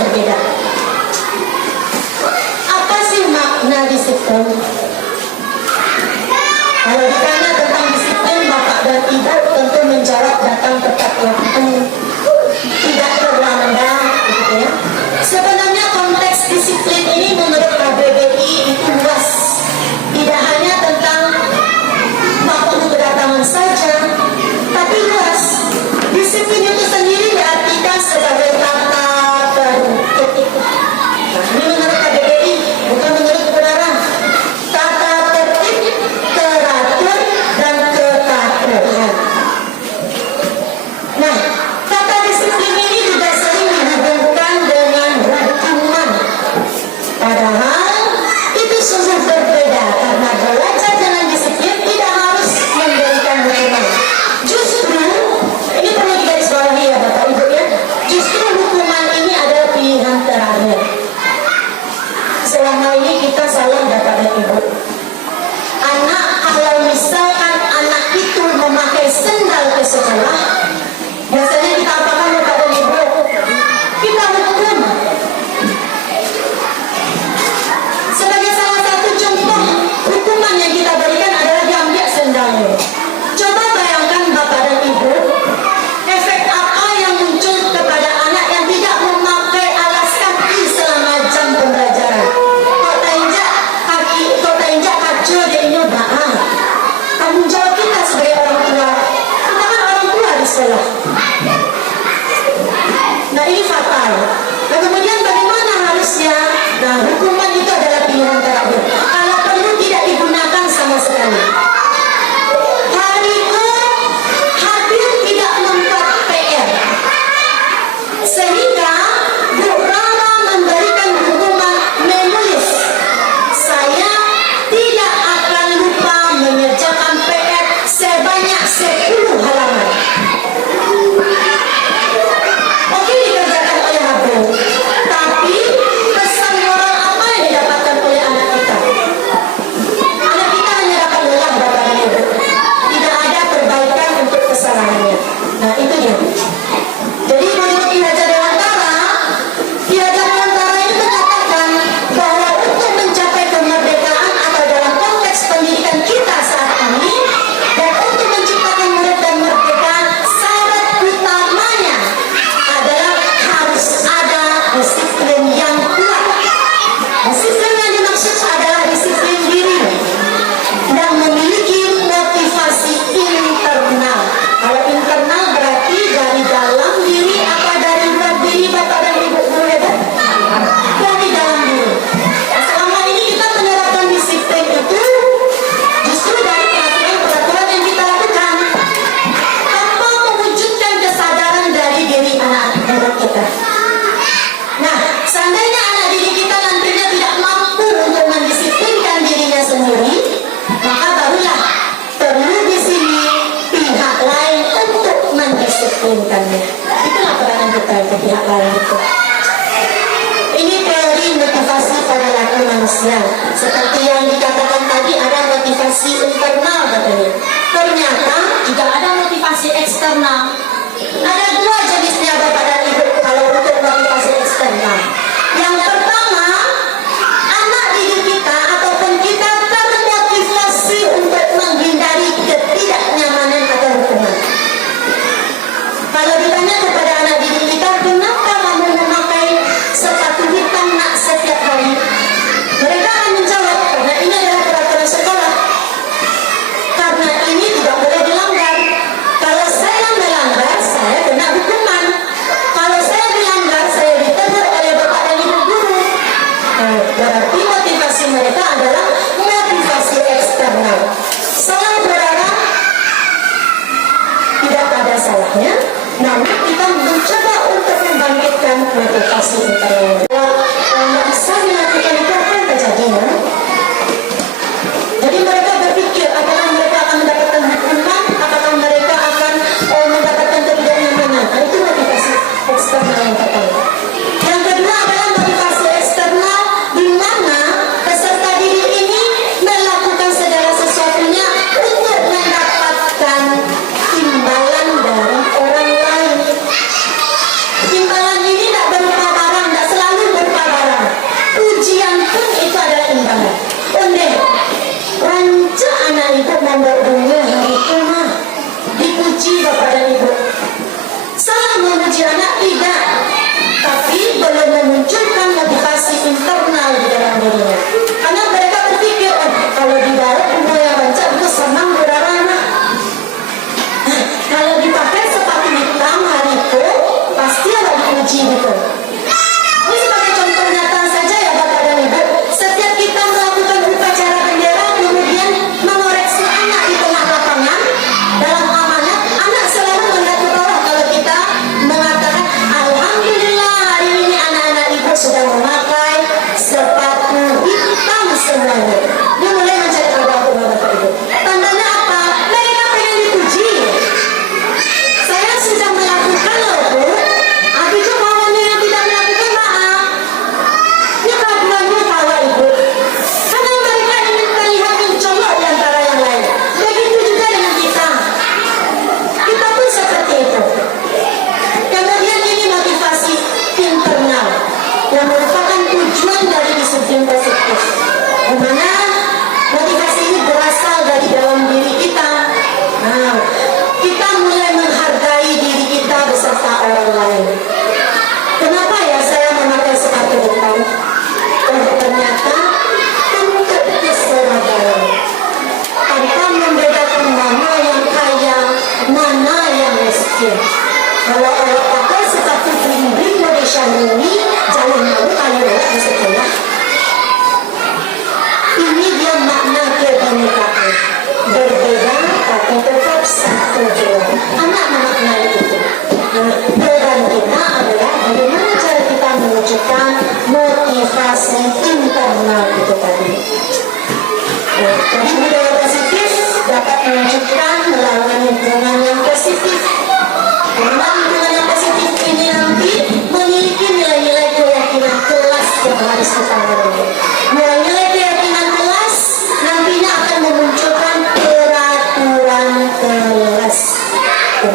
berbeda. Apa sih makna disiplin? Kalau ditanya tentang disiplin, bapak dan ibu tentu menjawab datang tepat waktu, tidak terlambat, gitu ya. Sebenarnya konteks disiplin ini menurut KBBI itu luas, tidak hanya tentang waktu kedatangan saja, tapi luas. Disiplin itu sendiri diartikan sebagai tata tertib. Nah, ini menurut KBBI, bukan menurut kebenaran. Tata tertib, teratur, dan kepatuhan. Nah, kata disiplin ini juga sering dihubungkan dengan hukuman. Padahal itu sungguh berbeda, karena belajar dengan disiplin tidak harus memberikan hukuman. Justru, ini perlu digarisbawahi ya Bapak Ibu ya, justru hukuman ini adalah pilihan terakhir. Selama ini kita salah Bapak dan Ibu. Anak, kalau misalkan anak itu memakai sendal ke sekolah, biasanya kita apakan Bapak dan Ibu? Kita hukum. Sebagai salah satu contoh hukuman yang kita berikan adalah diambil sendalnya. Coba bayangkan Bapak dan Ibu, efek apa yang muncul kepada anak yang tidak memakai alas kaki selama jam pembelajaran. Kok tak injak kacau dia ini baan. Tanggung jawab kita sebagai orang tua. Kita kan orang tua di sekolah. Nah ini fatal. Nah kemudian bagaimana harusnya? Nah hukuman itu adalah pilihan terakhir. Kalau perlu tidak digunakan sama sekali. Hariku hadir tidak membuat PR. Sehingga Bu Rara memberikan hukuman menulis. Saya tidak akan lupa mengerjakan PR sebanyak 10 halaman. Oke dikerjakan oleh Abu, tapi pesan moral apa yang didapatkan oleh anak kita? Anak kita hanya dapat lelah Bapak dan Ibu. Tidak ada perbaikan untuk kesalahannya. Nah itu dia. Jadi menurut Ki Hajar Dewantara ini mengatakan bahwa untuk mencapai kemerdekaan atau dalam konteks pendidikan kita saat ini dan untuk menciptakan murid dan merdeka, syarat utamanya adalah harus ada disiplin yang kuat. Disiplin yang dimaksud adalah disiplin diri dan memiliki motivasi internal. Kalau internal berarti dari dalam diri apa dari luar diri Bapak dan Ibu boleh kan? Dari dalam diri. Nah, selama ini kita menerapkan disiplin itu justru dari peraturan-peraturan yang kita lakukan tanpa mewujudkan kesadaran dari diri anak-anak kita. Nah, seandainya anak didik kita nantinya tidak mampu untuk mendisiplinkan dirinya sendiri, maka barulah perlu di sini pihak lain untuk mendisiplinkannya. Itulah peranan kita ke pihak lain itu. Ini teori motivasi perilaku manusia. Seperti yang dikatakan tadi ada motivasi internal katanya. Ternyata juga ada motivasi eksternal. Ada dua jenisnya Bapak dan Ibu kalau untuk motivasi eksternal. Yang pertama, anak didik kita ataupun kita termotivasi untuk menghindari ketidaknyamanan atau hukuman. Kalau ditanya kepada anak didik kita, kenapa kamu memakai sepatu hitam nak setiap hari? Mereka akan menjawab, karena ini adalah peraturan sekolah. Karena ini tidak boleh dilanggar. Kalau saya melanggar, saya kena hukuman. Kalau saya dilanggar, saya ditegur oleh bapak dan ibu guru. Nah, berarti motivasi mereka adalah motivasi eksternal. Salah berarah tidak ada salahnya, namun kita mencoba untuk membangkitkan motivasi internal. Kalau bisa dilakukan itu apa yang terjadi ya? Jadi mereka berpikir apakah mereka akan mendapatkan hukuman, apakah mereka akan mendapatkan ketidaknyamanan. Nah, itu motivasi eksternal yang pertama. Yang kedua adalah motivasi eksternal, di mana peserta didik ini melakukan segala sesuatunya untuk mendapatkan imbalan dari orang lain. Imbalan ini tidak berupa barang, tidak selalu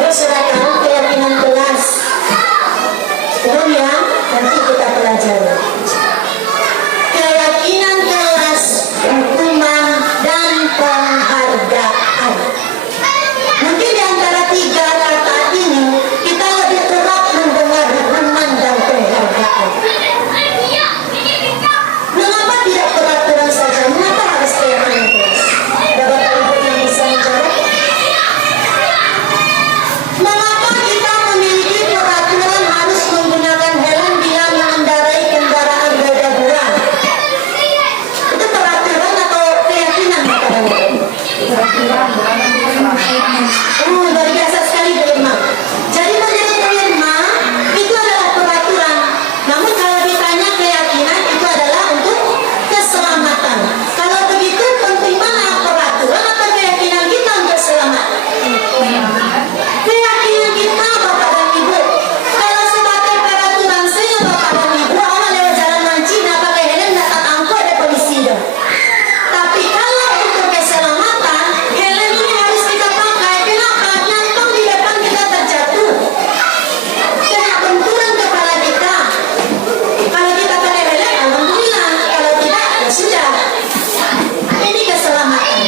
Terus sudah tahu keyakinan kelas. Turun ya, nanti kita pelajari. Keyakinan kelas, hukuman dan penghargaan. Mungkin di antara tiga kata ini kita lebih kerap mendengar hukuman dan penghargaan. Mengapa tidak peraturan saja? Mengapa harus keyakinan kelas? Bapak Ibu yang bisa menjawab? Mengapa kita memiliki peraturan harus menggunakan helm bila mengendarai kendaraan roda dua? Itu peraturan atau keyakinan Bapak Ibu? Luar biasa sekali Bu Irma. Jadi menurut Bu Irma itu adalah peraturan. Namun kalau ditanya keyakinan itu adalah untuk keselamatan. Kalau begitu penerimaan peraturan atau keyakinan kita untuk selamat? Keyakinan kita Bapak dan Ibu. Kalau sebagai peraturan saya Bapak dan Ibu, orang lewat jalan mancina pakai helm datang angkot ada polisi dah. Tapi kalau untuk keselamatan, helm ini harus kita pakai. Kenapa? Nyantong di depan kita terjatuh, kena benturan kepala kita. Kalau kita pakai helm, alhamdulillah. Kalau tidak, ya sudah. Ini keselamatan.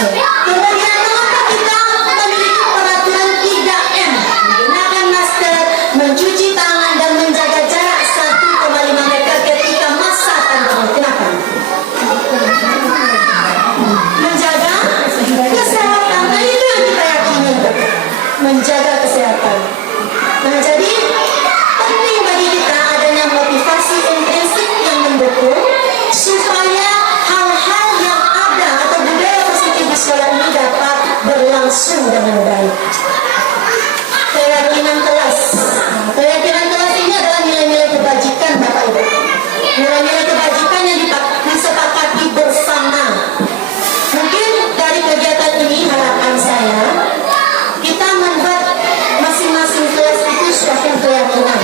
Kemudian mengapa kita memiliki peraturan 3M? Menggunakan masker, mencuci tangan, dan menjaga jarak 1,5 meter ketika masa pandemi. Kenapa? Menjaga kesehatan. Nah, itu yang kita yakini, menjaga kesehatan. Nah, jadi penting bagi kita adanya motivasi intrinsik yang mendukung supaya hal-hal yang ada atau budaya positif di sekolah ini dapat berlangsung dengan baik. Keyakinan kelas. Nah, keyakinan kelas ini adalah nilai-nilai kebajikan Bapak Ibu. Nilai-nilai kebajikan yang disepakati bersama. Mungkin dari kegiatan ini harapan saya kita membuat masing-masing kelas itu suatu keyakinan.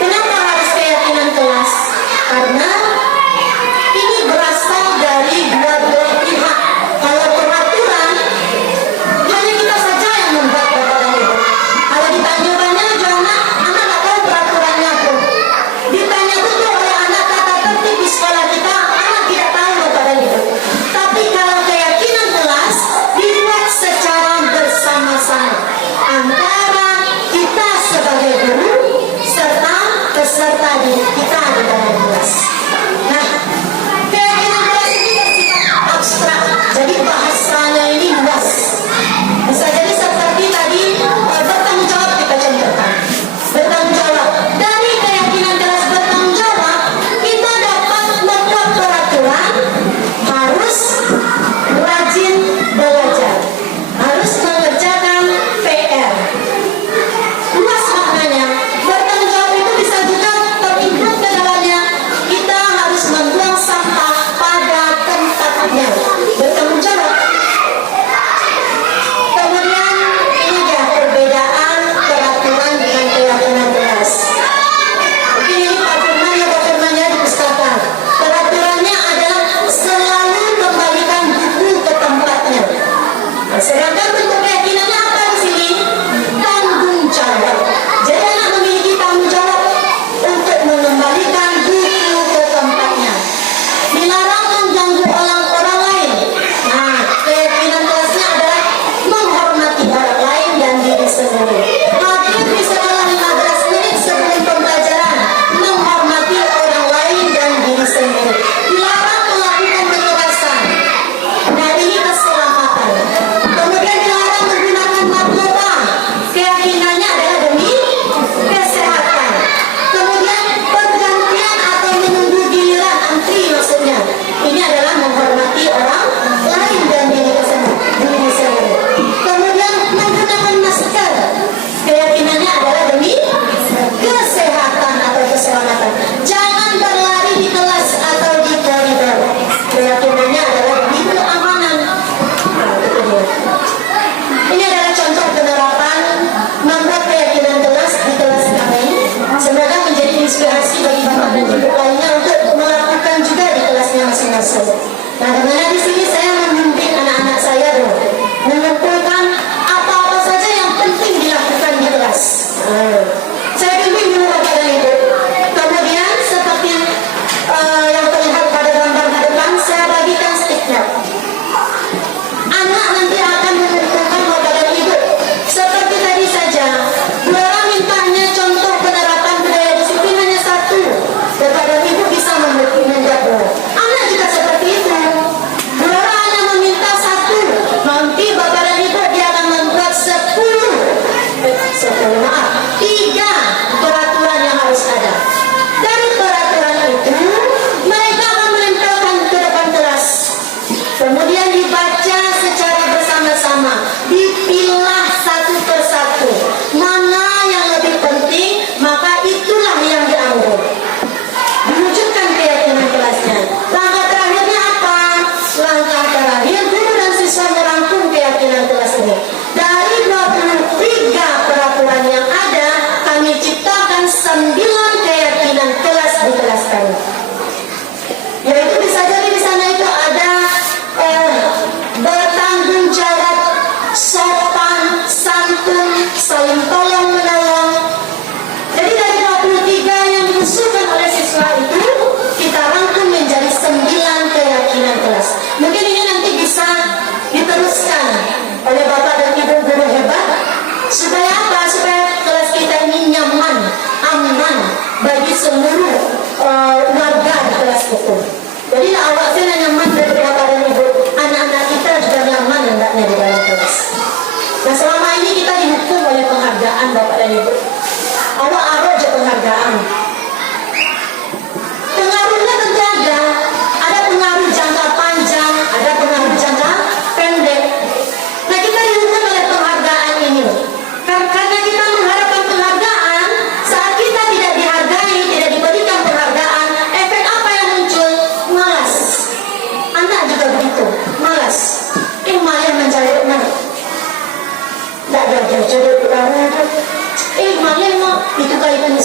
Kenapa harus keyakinan kelas? Karena ini berasal dari dua belah pihak. Kalau peraturan, hanya kita saja yang membuat Bapak dan Ibu.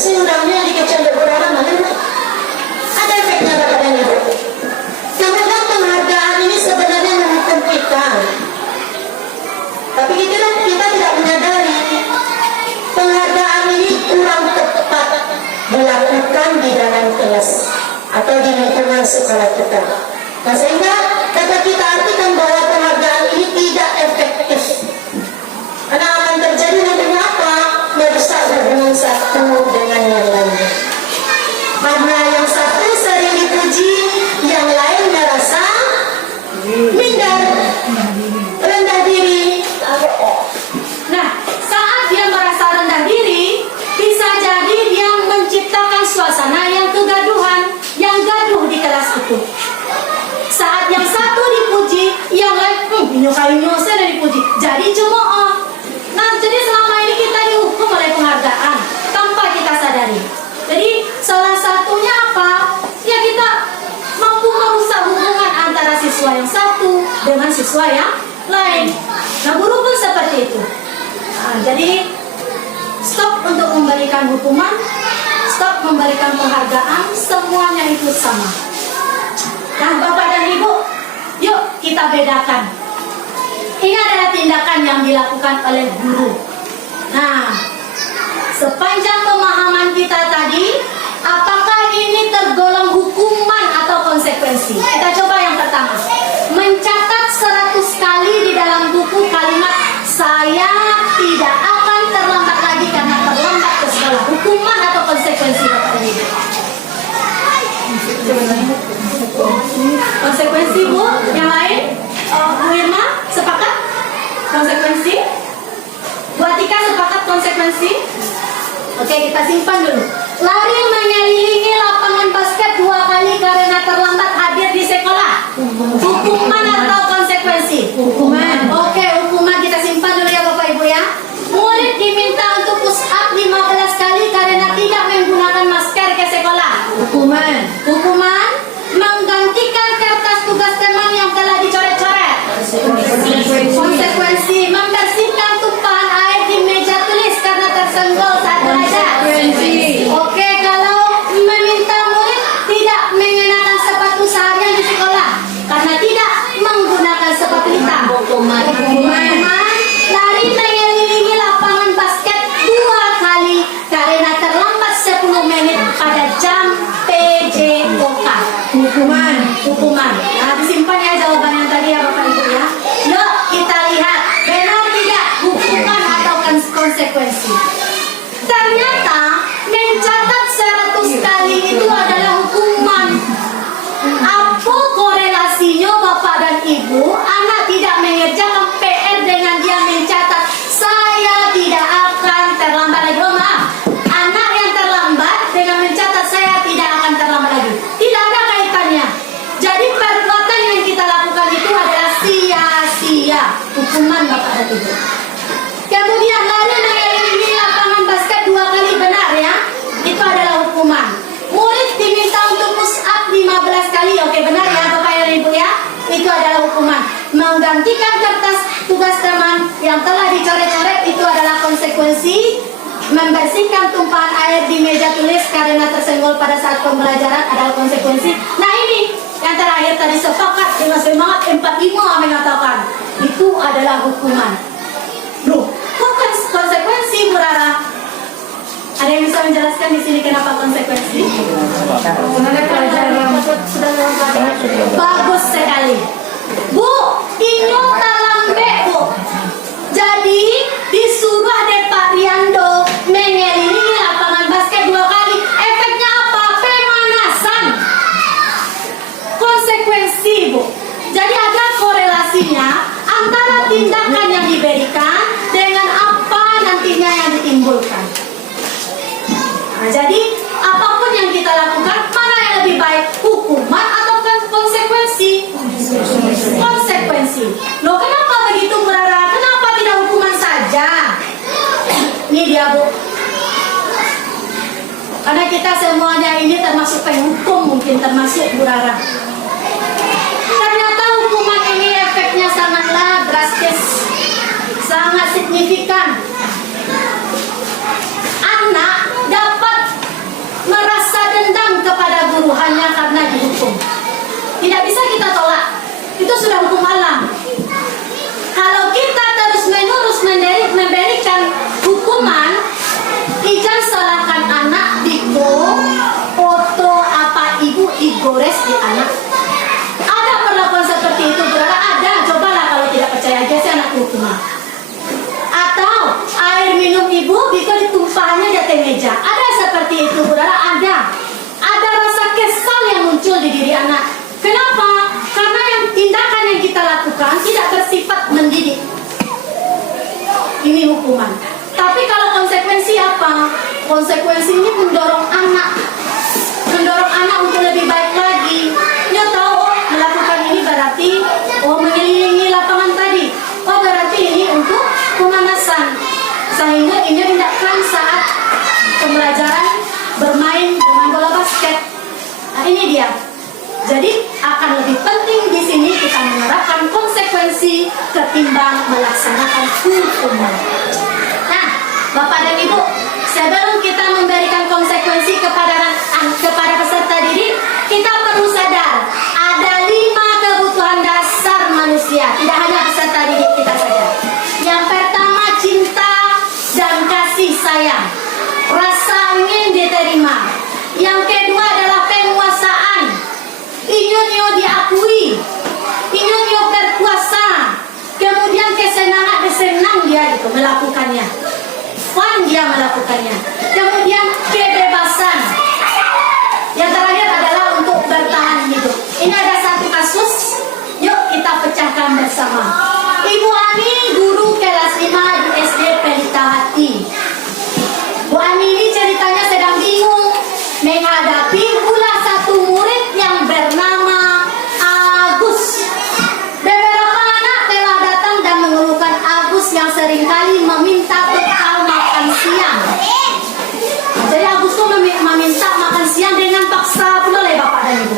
Nasi udangnya dikecil berkurang mana? Ada efeknya Bapak dan Ibu. Semoga penghargaan ini sebenarnya menghukum kita. Tapi kita tidak menyadari penghargaan ini kurang tepat dilakukan di dalam kelas atau di lingkungan sekolah kita. Nah, sehingga dapat kita artikan bahwa penghargaan ini tidak efektif. Karena akan terjadi nantinya apa? Merusak hubungan satu dengan yang lain. Karena yang satu sering dipuji, yang lain merasa minder, rendah diri. Nah, saat dia merasa rendah diri, bisa jadi dia menciptakan suasana yang kegaduhan, yang gaduh di kelas itu. Saat yang satu dipuji, yang lain nyukai-nyukai dan dipuji. Jadi cemooh. Nah, jadi selama ini kita dihukum oleh penghargaan tanpa kita sadari. Jadi salah satunya apa? Ya kita mampu merusak hubungan antara siswa yang satu dengan siswa yang lain. Nah, guru pun seperti itu. Nah, jadi stop untuk memberikan hukuman, stop memberikan penghargaan, semuanya itu sama. Nah, Bapak dan Ibu, yuk kita bedakan. Ini adalah tindakan yang dilakukan oleh guru. Nah, sepanjang pemahaman kita tadi, apakah ini tergolong hukuman atau konsekuensi? Kita coba yang pertama. Mencatat 100 kali di dalam buku kalimat saya tidak akan terlambat lagi karena terlambat ke sekolah. Hukuman atau konsekuensi, Bapak dan Ibu? Konsekuensi, Bu. Yang lain? Bu Irma, sepakat? Konsekuensi? Bu Atika, sepakat konsekuensi? Oke, kita simpan dulu. Lari mengelilingi lapangan basket 2 kali karena terlambat hadir di sekolah. Hukuman atau konsekuensi? Hukuman. Oke, hukuman kita simpan dulu ya Bapak Ibu ya. Murid diminta untuk push up 15 kali karena tidak menggunakan masker ke sekolah. Hukuman. Hukuman menggantikan kertas tugas teman yang telah dicoret-coret. Konsekuensi membersihkan tumpahan air di meja tulis karena tersenggol saat belajar. Oke, kalau meminta murid tidak mengenakan sepatu seharian di sekolah karena tidak menggunakan sepatu hitam. Hukuman. Lari mengelilingi lapangan basket 2 kali karena terlambat 10 menit pada jam PJOK. Hukuman. Nah, disimpan ya jawaban yang tadi ya Bapak Ibu ya. Yuk kita lihat benar tidak hukuman atau konsekuensi. Ternyata mencatat 100 kali itu adalah hukuman. Apa korelasinya Bapak dan Ibu? Anak tidak mengerjakan PR dengan dia mencatat saya tidak akan terlambat lagi. Oh maaf, anak yang terlambat dengan mencatat saya tidak akan terlambat lagi. Tidak ada kaitannya. Jadi perbuatan yang kita lakukan itu adalah sia-sia. Hukuman Bapak dan Ibu. Kemudian lari mengelilingi lapangan basket 2 kali, benar ya? Itu adalah hukuman. Murid diminta untuk push up 15 kali, oke benar ya Bapak dan Ibu ya? Itu adalah hukuman. Menggantikan kertas tugas teman yang telah dicoret-coret itu adalah konsekuensi. Membersihkan tumpahan air di meja tulis karena tersenggol pada saat pembelajaran adalah konsekuensi. Nah ini yang terakhir tadi sepakat dengan semangat 45 mengatakan itu adalah hukuman. Loh, kok konsekuensi Bu Rara? Ada yang bisa menjelaskan di sini kenapa konsekuensi? Bagus sekali. Bu, ini talambe Bu. Jadi disuruh ada Pak Riando mengelilingi lapangan basket 2 kali. Efeknya apa? Pemanasan. Konsekuensi Bu. Jadi ada korelasinya antara tindakan yang diberikan dengan apa nantinya yang ditimbulkan. Nah, jadi apapun yang kita lakukan, mana yang lebih baik, hukuman atau konsekuensi? Konsekuensi. Loh kenapa begitu Bu Rara? Kenapa tidak hukuman saja? Ini dia Bu. Karena kita semuanya ini termasuk penghukum, mungkin termasuk Bu Rara. Ternyata hukuman ini efeknya sangatlah drastis, sangat signifikan. Anak dapat hanya karena dihukum. Tidak bisa kita tolak. Itu sudah hukum alam. Kalau kita terus-menerus memberikan hukuman, jangan salahkan anak foto apa ibu digores di anak. Ada perlakuan seperti itu, berada ada. Cobalah kalau tidak percaya, aja anak hukuman. Atau air minum ibu bisa ditumpahnya di atas meja. Ada seperti itu, berada ada. Ada rasa kesal yang muncul di diri anak. Kenapa? Karena yang tindakan yang kita lakukan tidak bersifat mendidik. Ini hukuman. Tapi kalau konsekuensi apa? Konsekuensinya mendorong anak untuk lebih baik lagi. Dia tahu melakukan ini berarti mengelilingi lapangan tadi. Berarti ini untuk pemanasan. Sehingga ini tindakan saat pembelajaran bermain dengan bola basket. Nah ini dia. Jadi akan lebih penting di sini kita menerapkan konsekuensi ketimbang melaksanakan hukuman. Nah, Bapak dan Ibu, sebelum kita memberikan konsekuensi kepada peserta didik, kita perlu sadar ada 5 kebutuhan dasar manusia. Tidak hanya peserta didik kita saja. Yang pertama cinta dan kasih sayang, rasa ingin diterima. Yang kedua adalah penguasaan. Ingin diakui, ingin berkuasa, kemudian kesenangan senang dia itu melakukannya, fun dia melakukannya, kemudian kebebasan. Yang terakhir adalah untuk bertahan hidup. Ini ada satu kasus, yuk kita pecahkan bersama. Ibu Ani guru kelas 5 di SD Pelita Hati. Bu Ani ini ceritanya sedang bingung menghadapi pula satu murid yang bernama Agus. Beberapa anak telah datang dan mengeluhkan Agus yang seringkali meminta bekal makan siang. Jadi Agus tuh meminta makan siang dengan paksa pula oleh Bapak dan Ibu.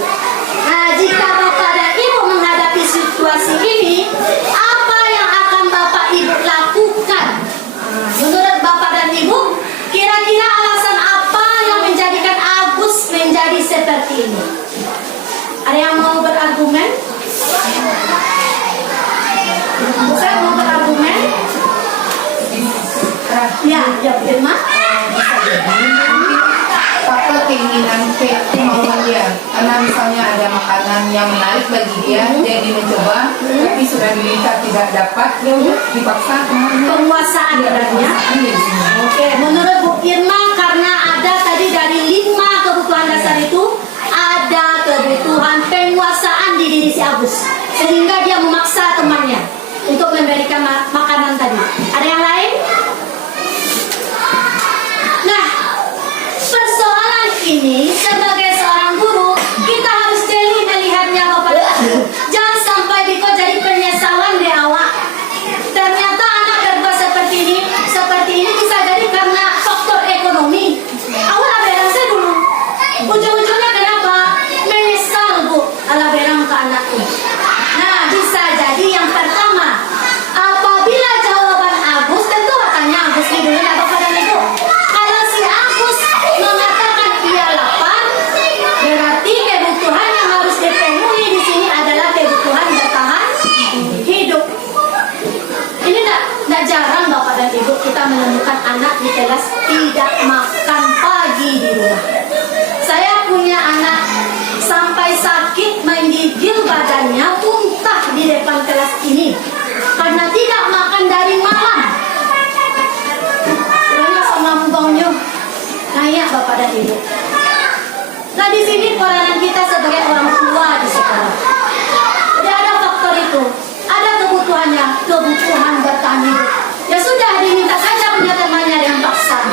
Nah, jika Bapak dan Ibu menghadapi situasi ini, apa yang akan Bapak Ibu lakukan? Menurut Bapak dan Ibu, kira-kira alasan apa yang menjadikan Agus menjadi seperti ini? Ada yang mau berargumen? Bukan mau berargumen? Ya, Irma. Faktor keinginan kemauan dia, karena misalnya ada makanan yang menarik bagi dia, jadi mencoba, tapi sudah diminta tidak dapat, ya udah dipaksa. Penguasaan berarti. Oke, menurut Bu Irma karena ada tadi dari 5 kebutuhan dasar itu ada kebutuhan penguasaan di diri si Agus, sehingga dia memaksa temannya untuk memberikan makanan tadi. Ada yang lain? Nah, persoalan ini sebagai seorang guru kita harus jeli melihatnya Bapak dan Ibu. Jangan sampai Biko jadi penyesalan di awal. Ternyata anak berbuat seperti ini bisa jadi karena faktor ekonomi. Awal aberan saya dulu. Ujung-ujungnya kenapa? Menyesal Bu, ala berang ke anakku. Nah, bisa jadi yang pertama, apabila jawaban Agus, tentu tanya Agus dulu ya Bapak dan Ibu. Kalau si Agus mengatakan ia lapar, berarti kebutuhan yang harus dipenuhi di sini adalah kebutuhan bertahan hidup. Ini tidak jarang Bapak dan Ibu kita menemukan anak di kelas tidak makan pagi di rumah. Saya punya anak sampai sakit menggigil badannya, muntah di depan kelas ini karena tidak makan dari malam. Karena sama mubangnya kayak Bapak dan Ibu. Nah di sini peranan kita sebagai orang tua di sekolah. Jadi ada faktor itu, ada kebutuhannya, kebutuhan bertahan hidup. Ya sudah diminta saja punya temannya dengan paksa.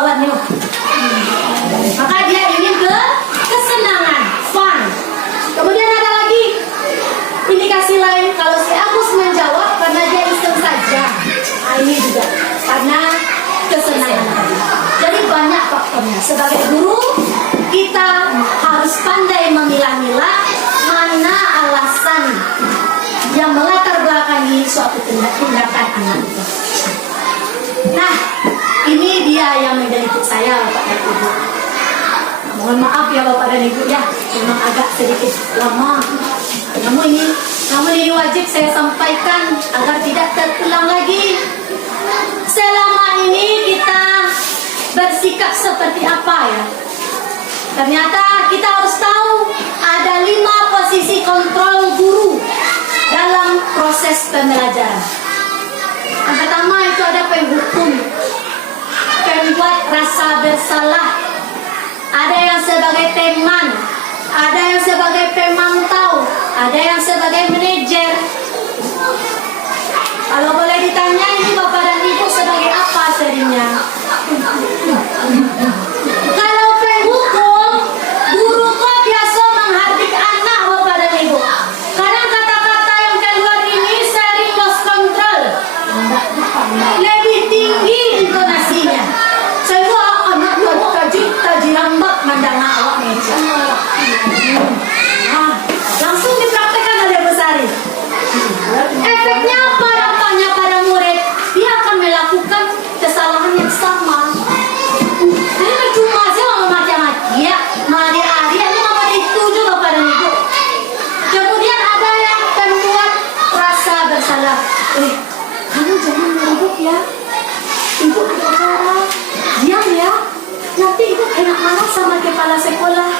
kawannya. Maka dia ingin kesenangan, fun. Kemudian ada lagi indikasi lain kalau si Agus menjawab karena dia iseng saja. Ini juga karena kesenangan tadi. Jadi banyak faktornya. Sebagai guru kita harus pandai memilah-milah mana alasan yang melatar belakangi suatu tindakan anak itu. Nah, ini dia yang menjadi saya, Bapak dan Ibu. Mohon maaf ya Bapak dan Ibu ya, memang agak sedikit lama. Namun ini wajib saya sampaikan agar tidak terulang lagi. Selama ini kita bersikap seperti apa ya? Ternyata kita harus tahu ada 5 posisi kontrol guru dalam proses pembelajaran. Yang pertama itu ada penghukum, pembuat rasa bersalah, ada yang sebagai teman, ada yang sebagai pemantau, ada yang sebagai manajer. Kalau boleh ditanya ini Bapak dan Ibu sebagai apa serinya? Kalau penghukum, guru kok biasa menghardik anak Bapak dan Ibu. Karena kata-kata yang keluar ini sering lost control, lebih tinggi intonasinya. Saya buat anak taji lambat mandang awak meja. Langsung dipraktekkan oleh Bu Sari. Efeknya apa dampaknya pada murid? Dia akan melakukan kesalahan yang sama. Jadi percuma sih mau mati-mati ya, malah dia mau dituju Bapak dan Ibu. Kemudian ada yang membuat rasa bersalah. Kamu jangan meribut ya. Ibu ada acara, diam ya. Nanti ibu enak marah sama kepala sekolah.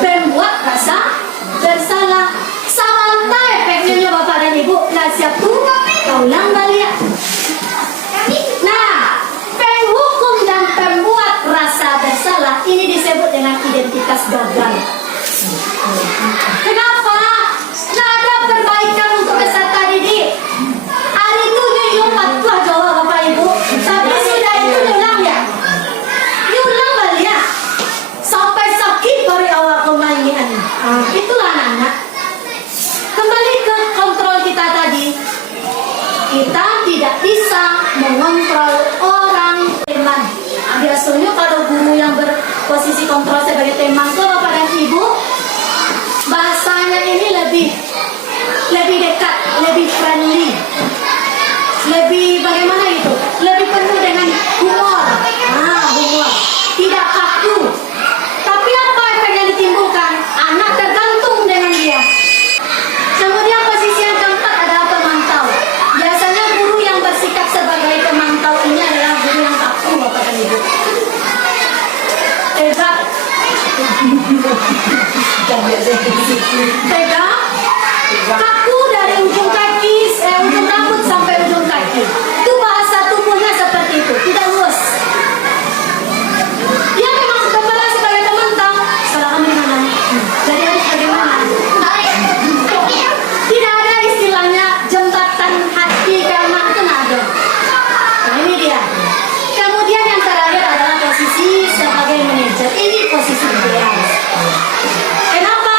Membuat rasa bersalah. Samanta efeknya Bapak dan Ibu. Nah siap tuh, kaulang balik. Nah, penghukum dan pembuat rasa bersalah ini disebut dengan identitas gagal. Kenapa? Nah, ada perbaikan untuk peserta didik. Hari itu nyuruh patwa jawab Bapak Ibu. Tapi sudah itu nyulang ya. Nyulang balik ya. Sampai sakit baru awal pemainnya. Itulah anak-anak. Kembali ke kontrol kita tadi. Kita tidak bisa mengontrol orang teman. Biasanya kalau guru yang berposisi kontrol sebagai teman itu Bapak dan Ibu, bahasanya ini lebih dekat, lebih friendly, lebih bagaimana gitu, lebih penuh dengan humor. Humor, tidak kaku. Tapi apa efek yang ditimbulkan? Anak tergantung dengan dia. Kemudian posisi yang keempat adalah pemantau. Biasanya guru yang bersikap sebagai pemantau ini adalah guru yang kaku Bapak dan Ibu. Tegak, kaku dari ujung kaki, ujung rambut sampai ujung kaki. Itu bahasa tubuhnya seperti itu, tidak luas. Dia memang berperan sebagai pemantau. Salah kami mana? Jadi harus bagaimana? Tidak ada istilahnya jembatan hati karena itu nggak ada. Nah ini dia. Kemudian yang terakhir adalah posisi sebagai manajer. Ini posisi ideal. Kenapa?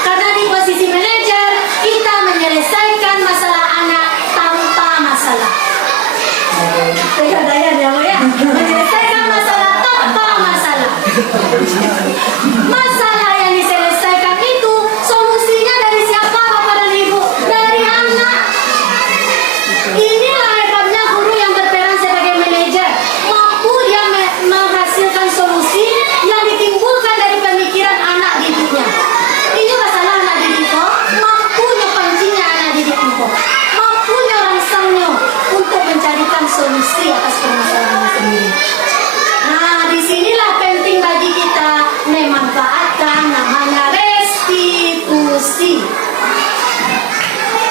Karena di posisi manajer kita menyelesaikan masalah anak tanpa masalah. Tidak daya dia ya. Menyelesaikan masalah tanpa masalah. Masalah yang diselesaikan itu solusinya dari siapa Bapak dan Ibu? Dari anak. Inilah hebatnya guru yang berperan sebagai manajer. Mampu dia menghasilkan solusi yang ditimbulkan dari pemikiran anak didiknya. Ini masalah anak didik kok. Mampunya pancinya anak didik kok. Mampunya rangsangnya untuk mencarikan solusi atas permasalahan sendiri. Nah, disinilah penting bagi kita memanfaatkan namanya restitusi.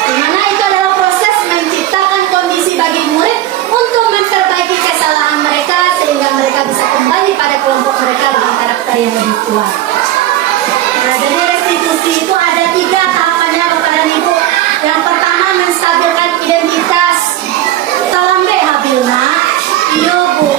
Dimana itu adalah proses menciptakan kondisi bagi murid untuk memperbaiki kesalahan mereka sehingga mereka bisa kembali pada kelompok mereka dengan karakter yang lebih kuat. Nah, jadi restitusi itu ada 3 tahapannya Bapak dan Ibu. Yang pertama menstabilkan identitas. Talambe habilna, iyo bu,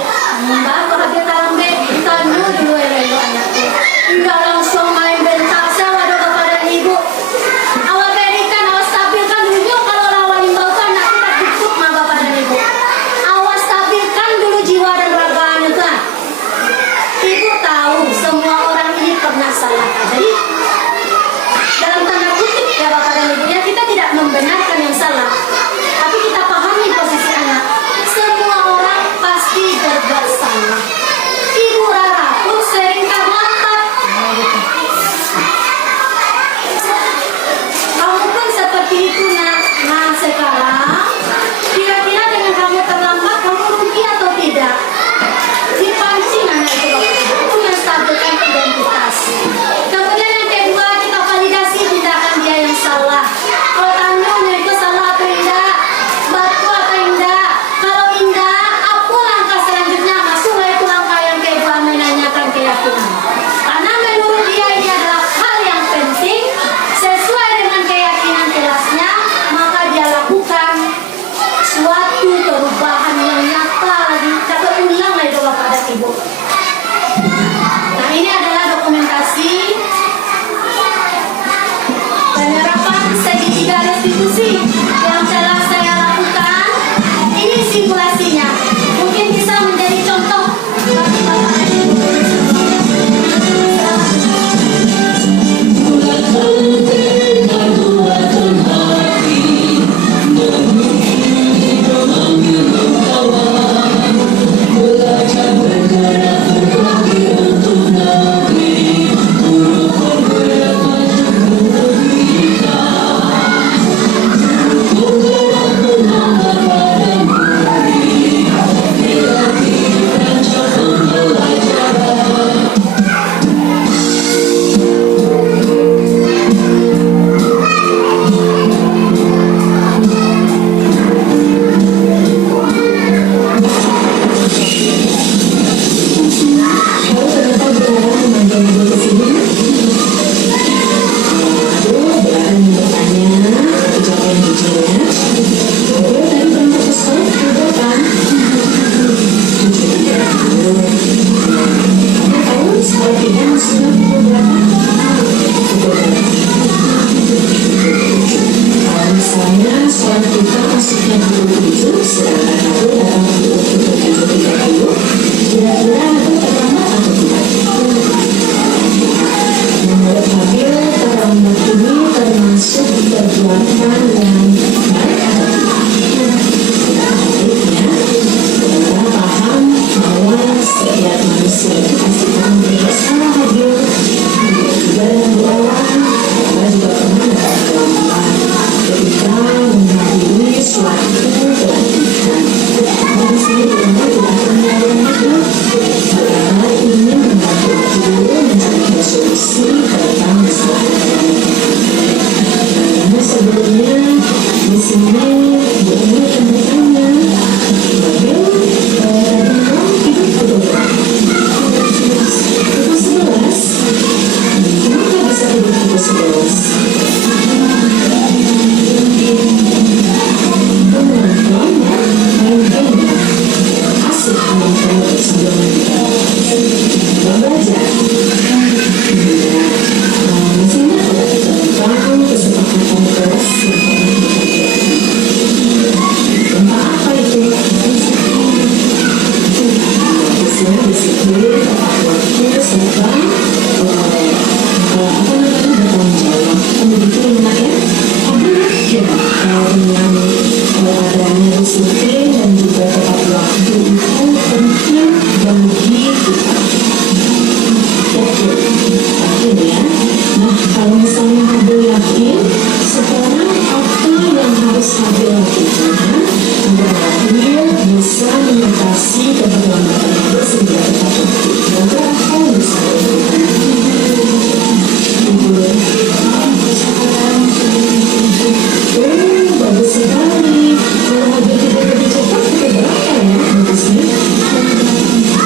Bagus sekali. Kalau mobil kita lebih cepat, kita berapa ya? Bagusnya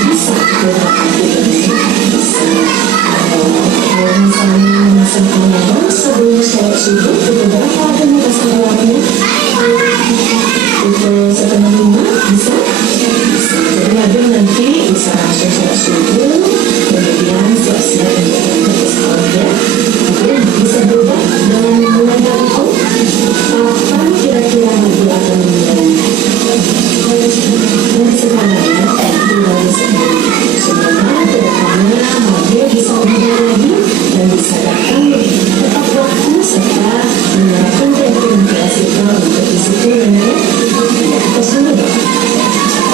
bisa berapa kita bisa. Kalau misalnya masa Ramadan sebelum sholat subuh, kita berapa adanya pasal waktu? Pukul 4:30 bisa? Bisa. Jadi ada nanti bisa langsung sholat subuh, kemudian siap-siap untuk berangkat ke sekolah ya. Oke, bisa berubah dengan mulai hari itu. Kapan kira-kira mobil akan mulai? Mulai sekarang ya, mulai sekarang. Semoga kedepannya mobil bisa berubah lagi dan bisa datang tepat waktu serta menerapkan rekomendasi untuk disiplin ya. Kita semua.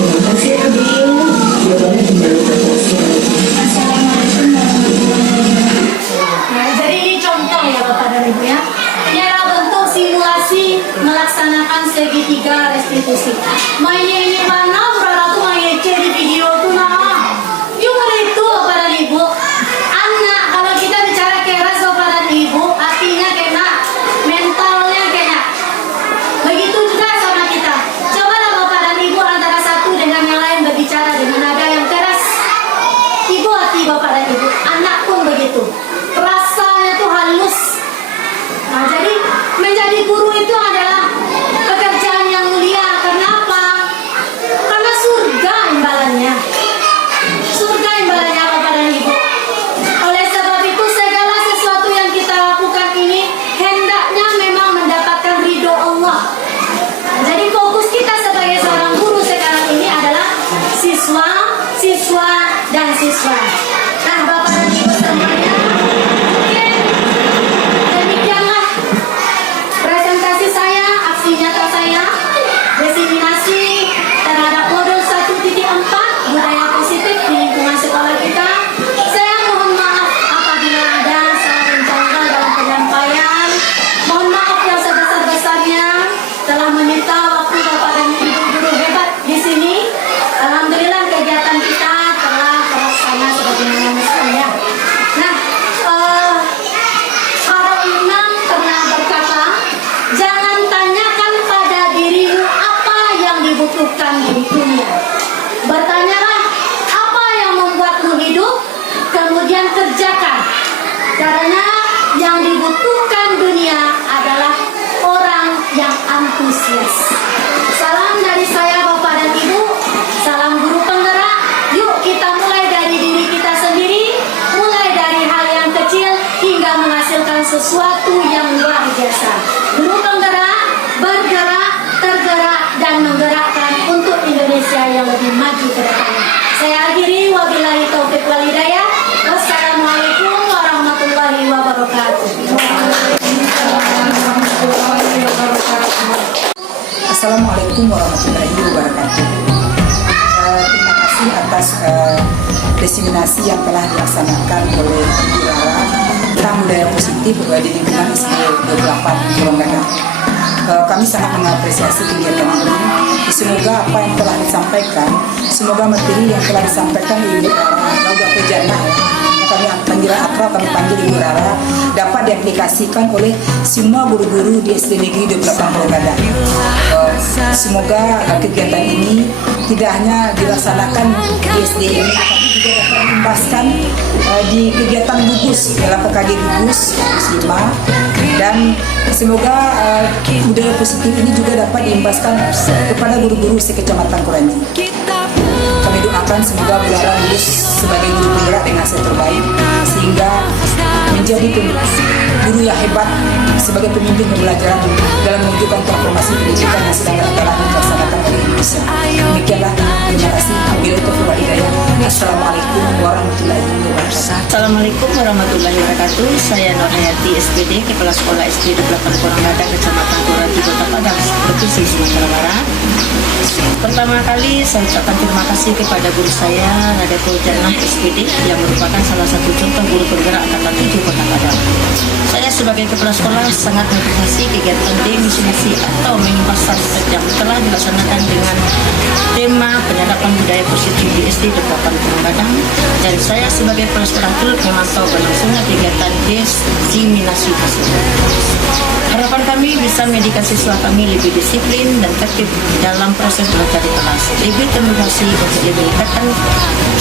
Terima kasih Abil. Ya boleh kembali ke kelas. Nah, jadi ini contoh ya Bapak dan Ibu ya. Ini adalah bentuk simulasi melaksanakan segitiga restitusi. Mainnya ini mana? Berapa tuh mainnya di video tuh nah. Yuk itu Bapak dan Ibu. Anak kalau kita bicara keras Bapak dan Ibu, artinya kena mentalnya kena. Begitu juga sama kita. Cobalah Bapak dan Ibu antara satu dengan yang lain berbicara dengan nada yang keras. Ibu hati Bapak dan Ibu, anak pun begitu. Rasanya tuh halus. Nah, jadi menjadi guru itu adalah pekerjaan yang mulia. Kenapa? Karena surga imbalannya. Surga imbalannya Bapak dan Ibu. Oleh sebab itu segala sesuatu yang kita lakukan ini hendaknya memang mendapatkan ridho Allah. Nah, jadi fokus kita sebagai seorang guru sekarang ini adalah siswa, siswa, dan siswa. Nah, Bapak dan Ibu semuanya, oke, demikianlah presentasi saya, aksi nyata saya, diseminasi terhadap modul 1.4 budaya positif di lingkungan sekolah kita. Saya mohon maaf apabila ada salah menjangkau dalam penyampaian. Mohon maaf yang sebesar-besarnya telah meminta waktu Bapak dan Ibu guru hebat di sini. Alhamdulillah kegiatan kita telah terlaksana sebagaimana mestinya. Nah, Harun Imam pernah berkata, jangan tanyakan pada dirimu apa yang dibutuhkan di dunia. Bertanyalah apa yang membuatmu hidup, kemudian kerjakan. Karena yang dibutuhkan dunia adalah orang yang antusias. Salam dari saya Bapak dan Ibu, salam guru penggerak. Yuk kita mulai dari diri kita sendiri, mulai dari hal yang kecil hingga menghasilkan sesuatu yang luar biasa. Guru penggerak, bergerak, tergerak, dan menggerakkan untuk Indonesia yang lebih maju ke depannya. Saya akhiri, wabillahi taufiq wal hidayah. Wassalamualaikum warahmatullahi wabarakatuh. Assalamualaikum warahmatullahi wabarakatuh. Terima kasih atas diseminasi yang telah dilaksanakan oleh Ibu Rara tentang budaya positif di lingkungan SD 28 Purwakarta. Kami sangat mengapresiasi kegiatan ini. Semoga apa yang telah disampaikan, semoga materi yang telah disampaikan Ibu Rara, Lauda Pejana, kami panggil akrab, kami panggil Ibu Rara, dapat diaplikasikan oleh semua guru-guru di SD Negeri 28 Purwakarta. Semoga kegiatan ini tidak hanya dilaksanakan di SD ini, tapi juga dapat mengimbaskan di kegiatan gugus dalam PKG gugus 5, dan semoga budaya positif ini juga dapat diimbaskan kepada guru-guru sekecamatan Kuranji. Kami doakan semoga Bu Rara lulus sebagai guru penggerak dengan hasil terbaik, sehingga menjadi guru yang hebat sebagai pemimpin pembelajaran dalam mewujudkan transformasi pendidikan yang sedang telah dilaksanakan oleh Indonesia. Demikianlah, terima kasih. Wabillahi taufiq wal hidayah. Assalamualaikum warahmatullahi wabarakatuh. Assalamualaikum warahmatullahi wabarakatuh. Saya Nur Hayati SPD, Kepala Sekolah SD 8 Koranggadang, Kecamatan Korambi, Kota Padang, Provinsi Sumatera Barat. Pertama kali saya ucapkan terima kasih kepada guru saya, Radatul Jannah SPD, yang merupakan salah satu contoh guru penggerak Angkatan 7 Kota Padang. Saya sebagai kepala sekolah sangat mengapresiasi kegiatan demonstrasi atau mengimbaskan yang telah dilaksanakan dengan tema penyadapan budaya positif di SD 8 Koranggadang, dan saya sebagai kepala sekolah turut memantau berlangsungnya kegiatan diseminasi tersebut. Harapan kami bisa menjadikan siswa kami lebih disiplin dan tertib dalam proses belajar di kelas, lebih termotivasi untuk lebih meningkatkan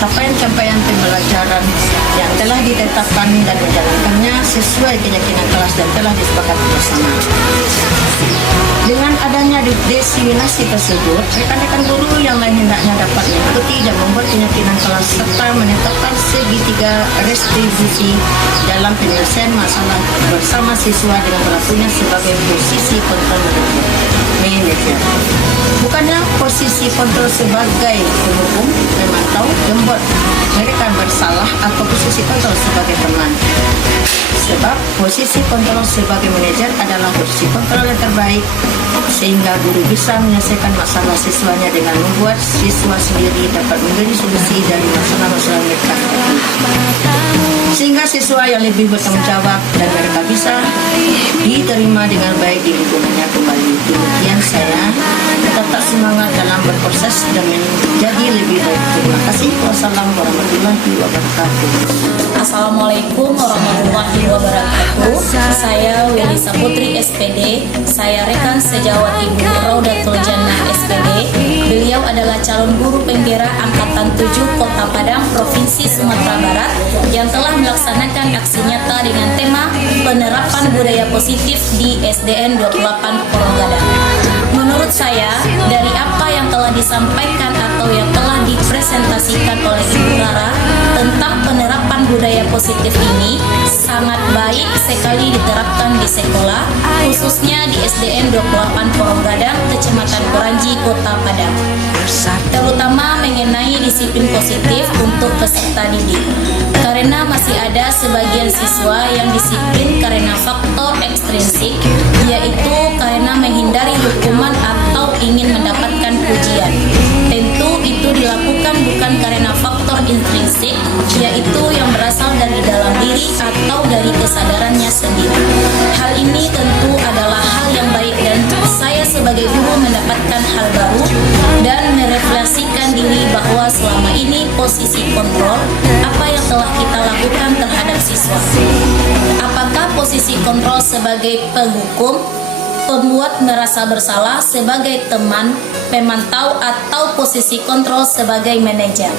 capaian-capaian pembelajaran yang telah ditetapkan dan menjalankannya sesuai keyakinan kelas dan telah disepakati bersama. Dengan adanya diseminasi tersebut, rekan-rekan guru yang lain hendaknya dapat mengikuti dan membuat keyakinan kelas serta menetapkan segitiga restribusi dalam penyelesaian masalah bersama siswa dengan pelakunya sebagai posisi kontrol manajer. Bukanlah posisi kontrol sebagai penghukum, memantau, membuat mereka bersalah, atau posisi kontrol sebagai teman. Sebab posisi kontrol sebagai manajer adalah posisi kontrol yang terbaik, sehingga guru bisa menyelesaikan masalah siswanya dengan membuat siswa sendiri dapat menjadi solusi dari masalah-masalah mereka, sehingga siswa yang lebih bertanggung jawab dan mereka bisa diterima dengan baik di lingkungannya kembali. Demikian saya tetap semangat dalam berproses dan menjadi lebih baik. Terima kasih. Wassalamualaikum warahmatullahi wabarakatuh. Assalamualaikum warahmatullahi wabarakatuh. Saya Welisa Putri SPD. Saya rekan sejawat Ibu Raudatul Jannah SPD. Beliau adalah calon guru penggerak Angkatan 7 Kota Padang, Provinsi Sumatera Barat, yang telah melaksanakan aksi nyata dengan tema penerapan budaya positif di SDN 28 Koranggadang. Menurut saya, dari apa yang telah disampaikan atau yang telah dipresentasikan oleh Ibu Rara tentang penerapan budaya positif ini sangat baik sekali diterapkan di sekolah, khususnya di SDN 28 Koranggadang, Kecamatan Korambi, Kota Padang, terutama mengenai disiplin positif untuk peserta didik. Karena masih ada sebagian siswa yang disiplin karena faktor ekstrinsik, yaitu karena menghindari hukuman atau ingin mendapatkan pujian. Tentu itu dilakukan bukan karena faktor intrinsik, yaitu yang berasal dari dalam diri atau dari kesadarannya sendiri. Hal ini tentu adalah hal yang baik, dan saya sebagai guru mendapatkan hal baru dan merefleksikan diri bahwa selama ini posisi kontrol apa yang telah kita lakukan terhadap siswa. Apakah posisi kontrol sebagai penghukum, pembuat merasa bersalah sebagai teman, pemantau, atau posisi kontrol sebagai manajer?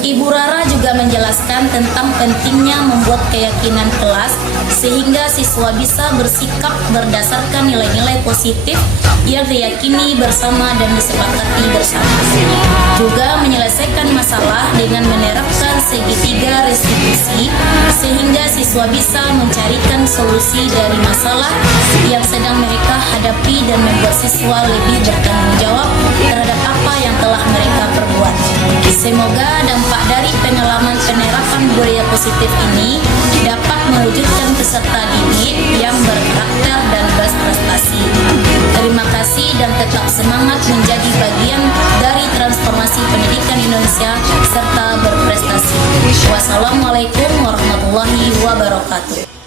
Ibu Rara juga menjelaskan tentang pentingnya membuat keyakinan kelas sehingga siswa bisa bersikap berdasarkan nilai-nilai positif yang diyakini bersama dan disepakati bersama. Juga menyelesaikan masalah dengan menerapkan segitiga restitusi sehingga siswa bisa mencarikan solusi dari masalah yang sedang mereka hadapi dan membuat siswa lebih bertanggung jawab terhadap apa yang telah mereka perbuat. Semoga dampak dari pengalaman penerapan budaya positif ini dapat mewujudkan peserta didik yang berkarakter dan berprestasi. Terima kasih dan tetap semangat menjadi bagian dari transformasi pendidikan Indonesia serta berprestasi. Wassalamualaikum warahmatullahi wabarakatuh.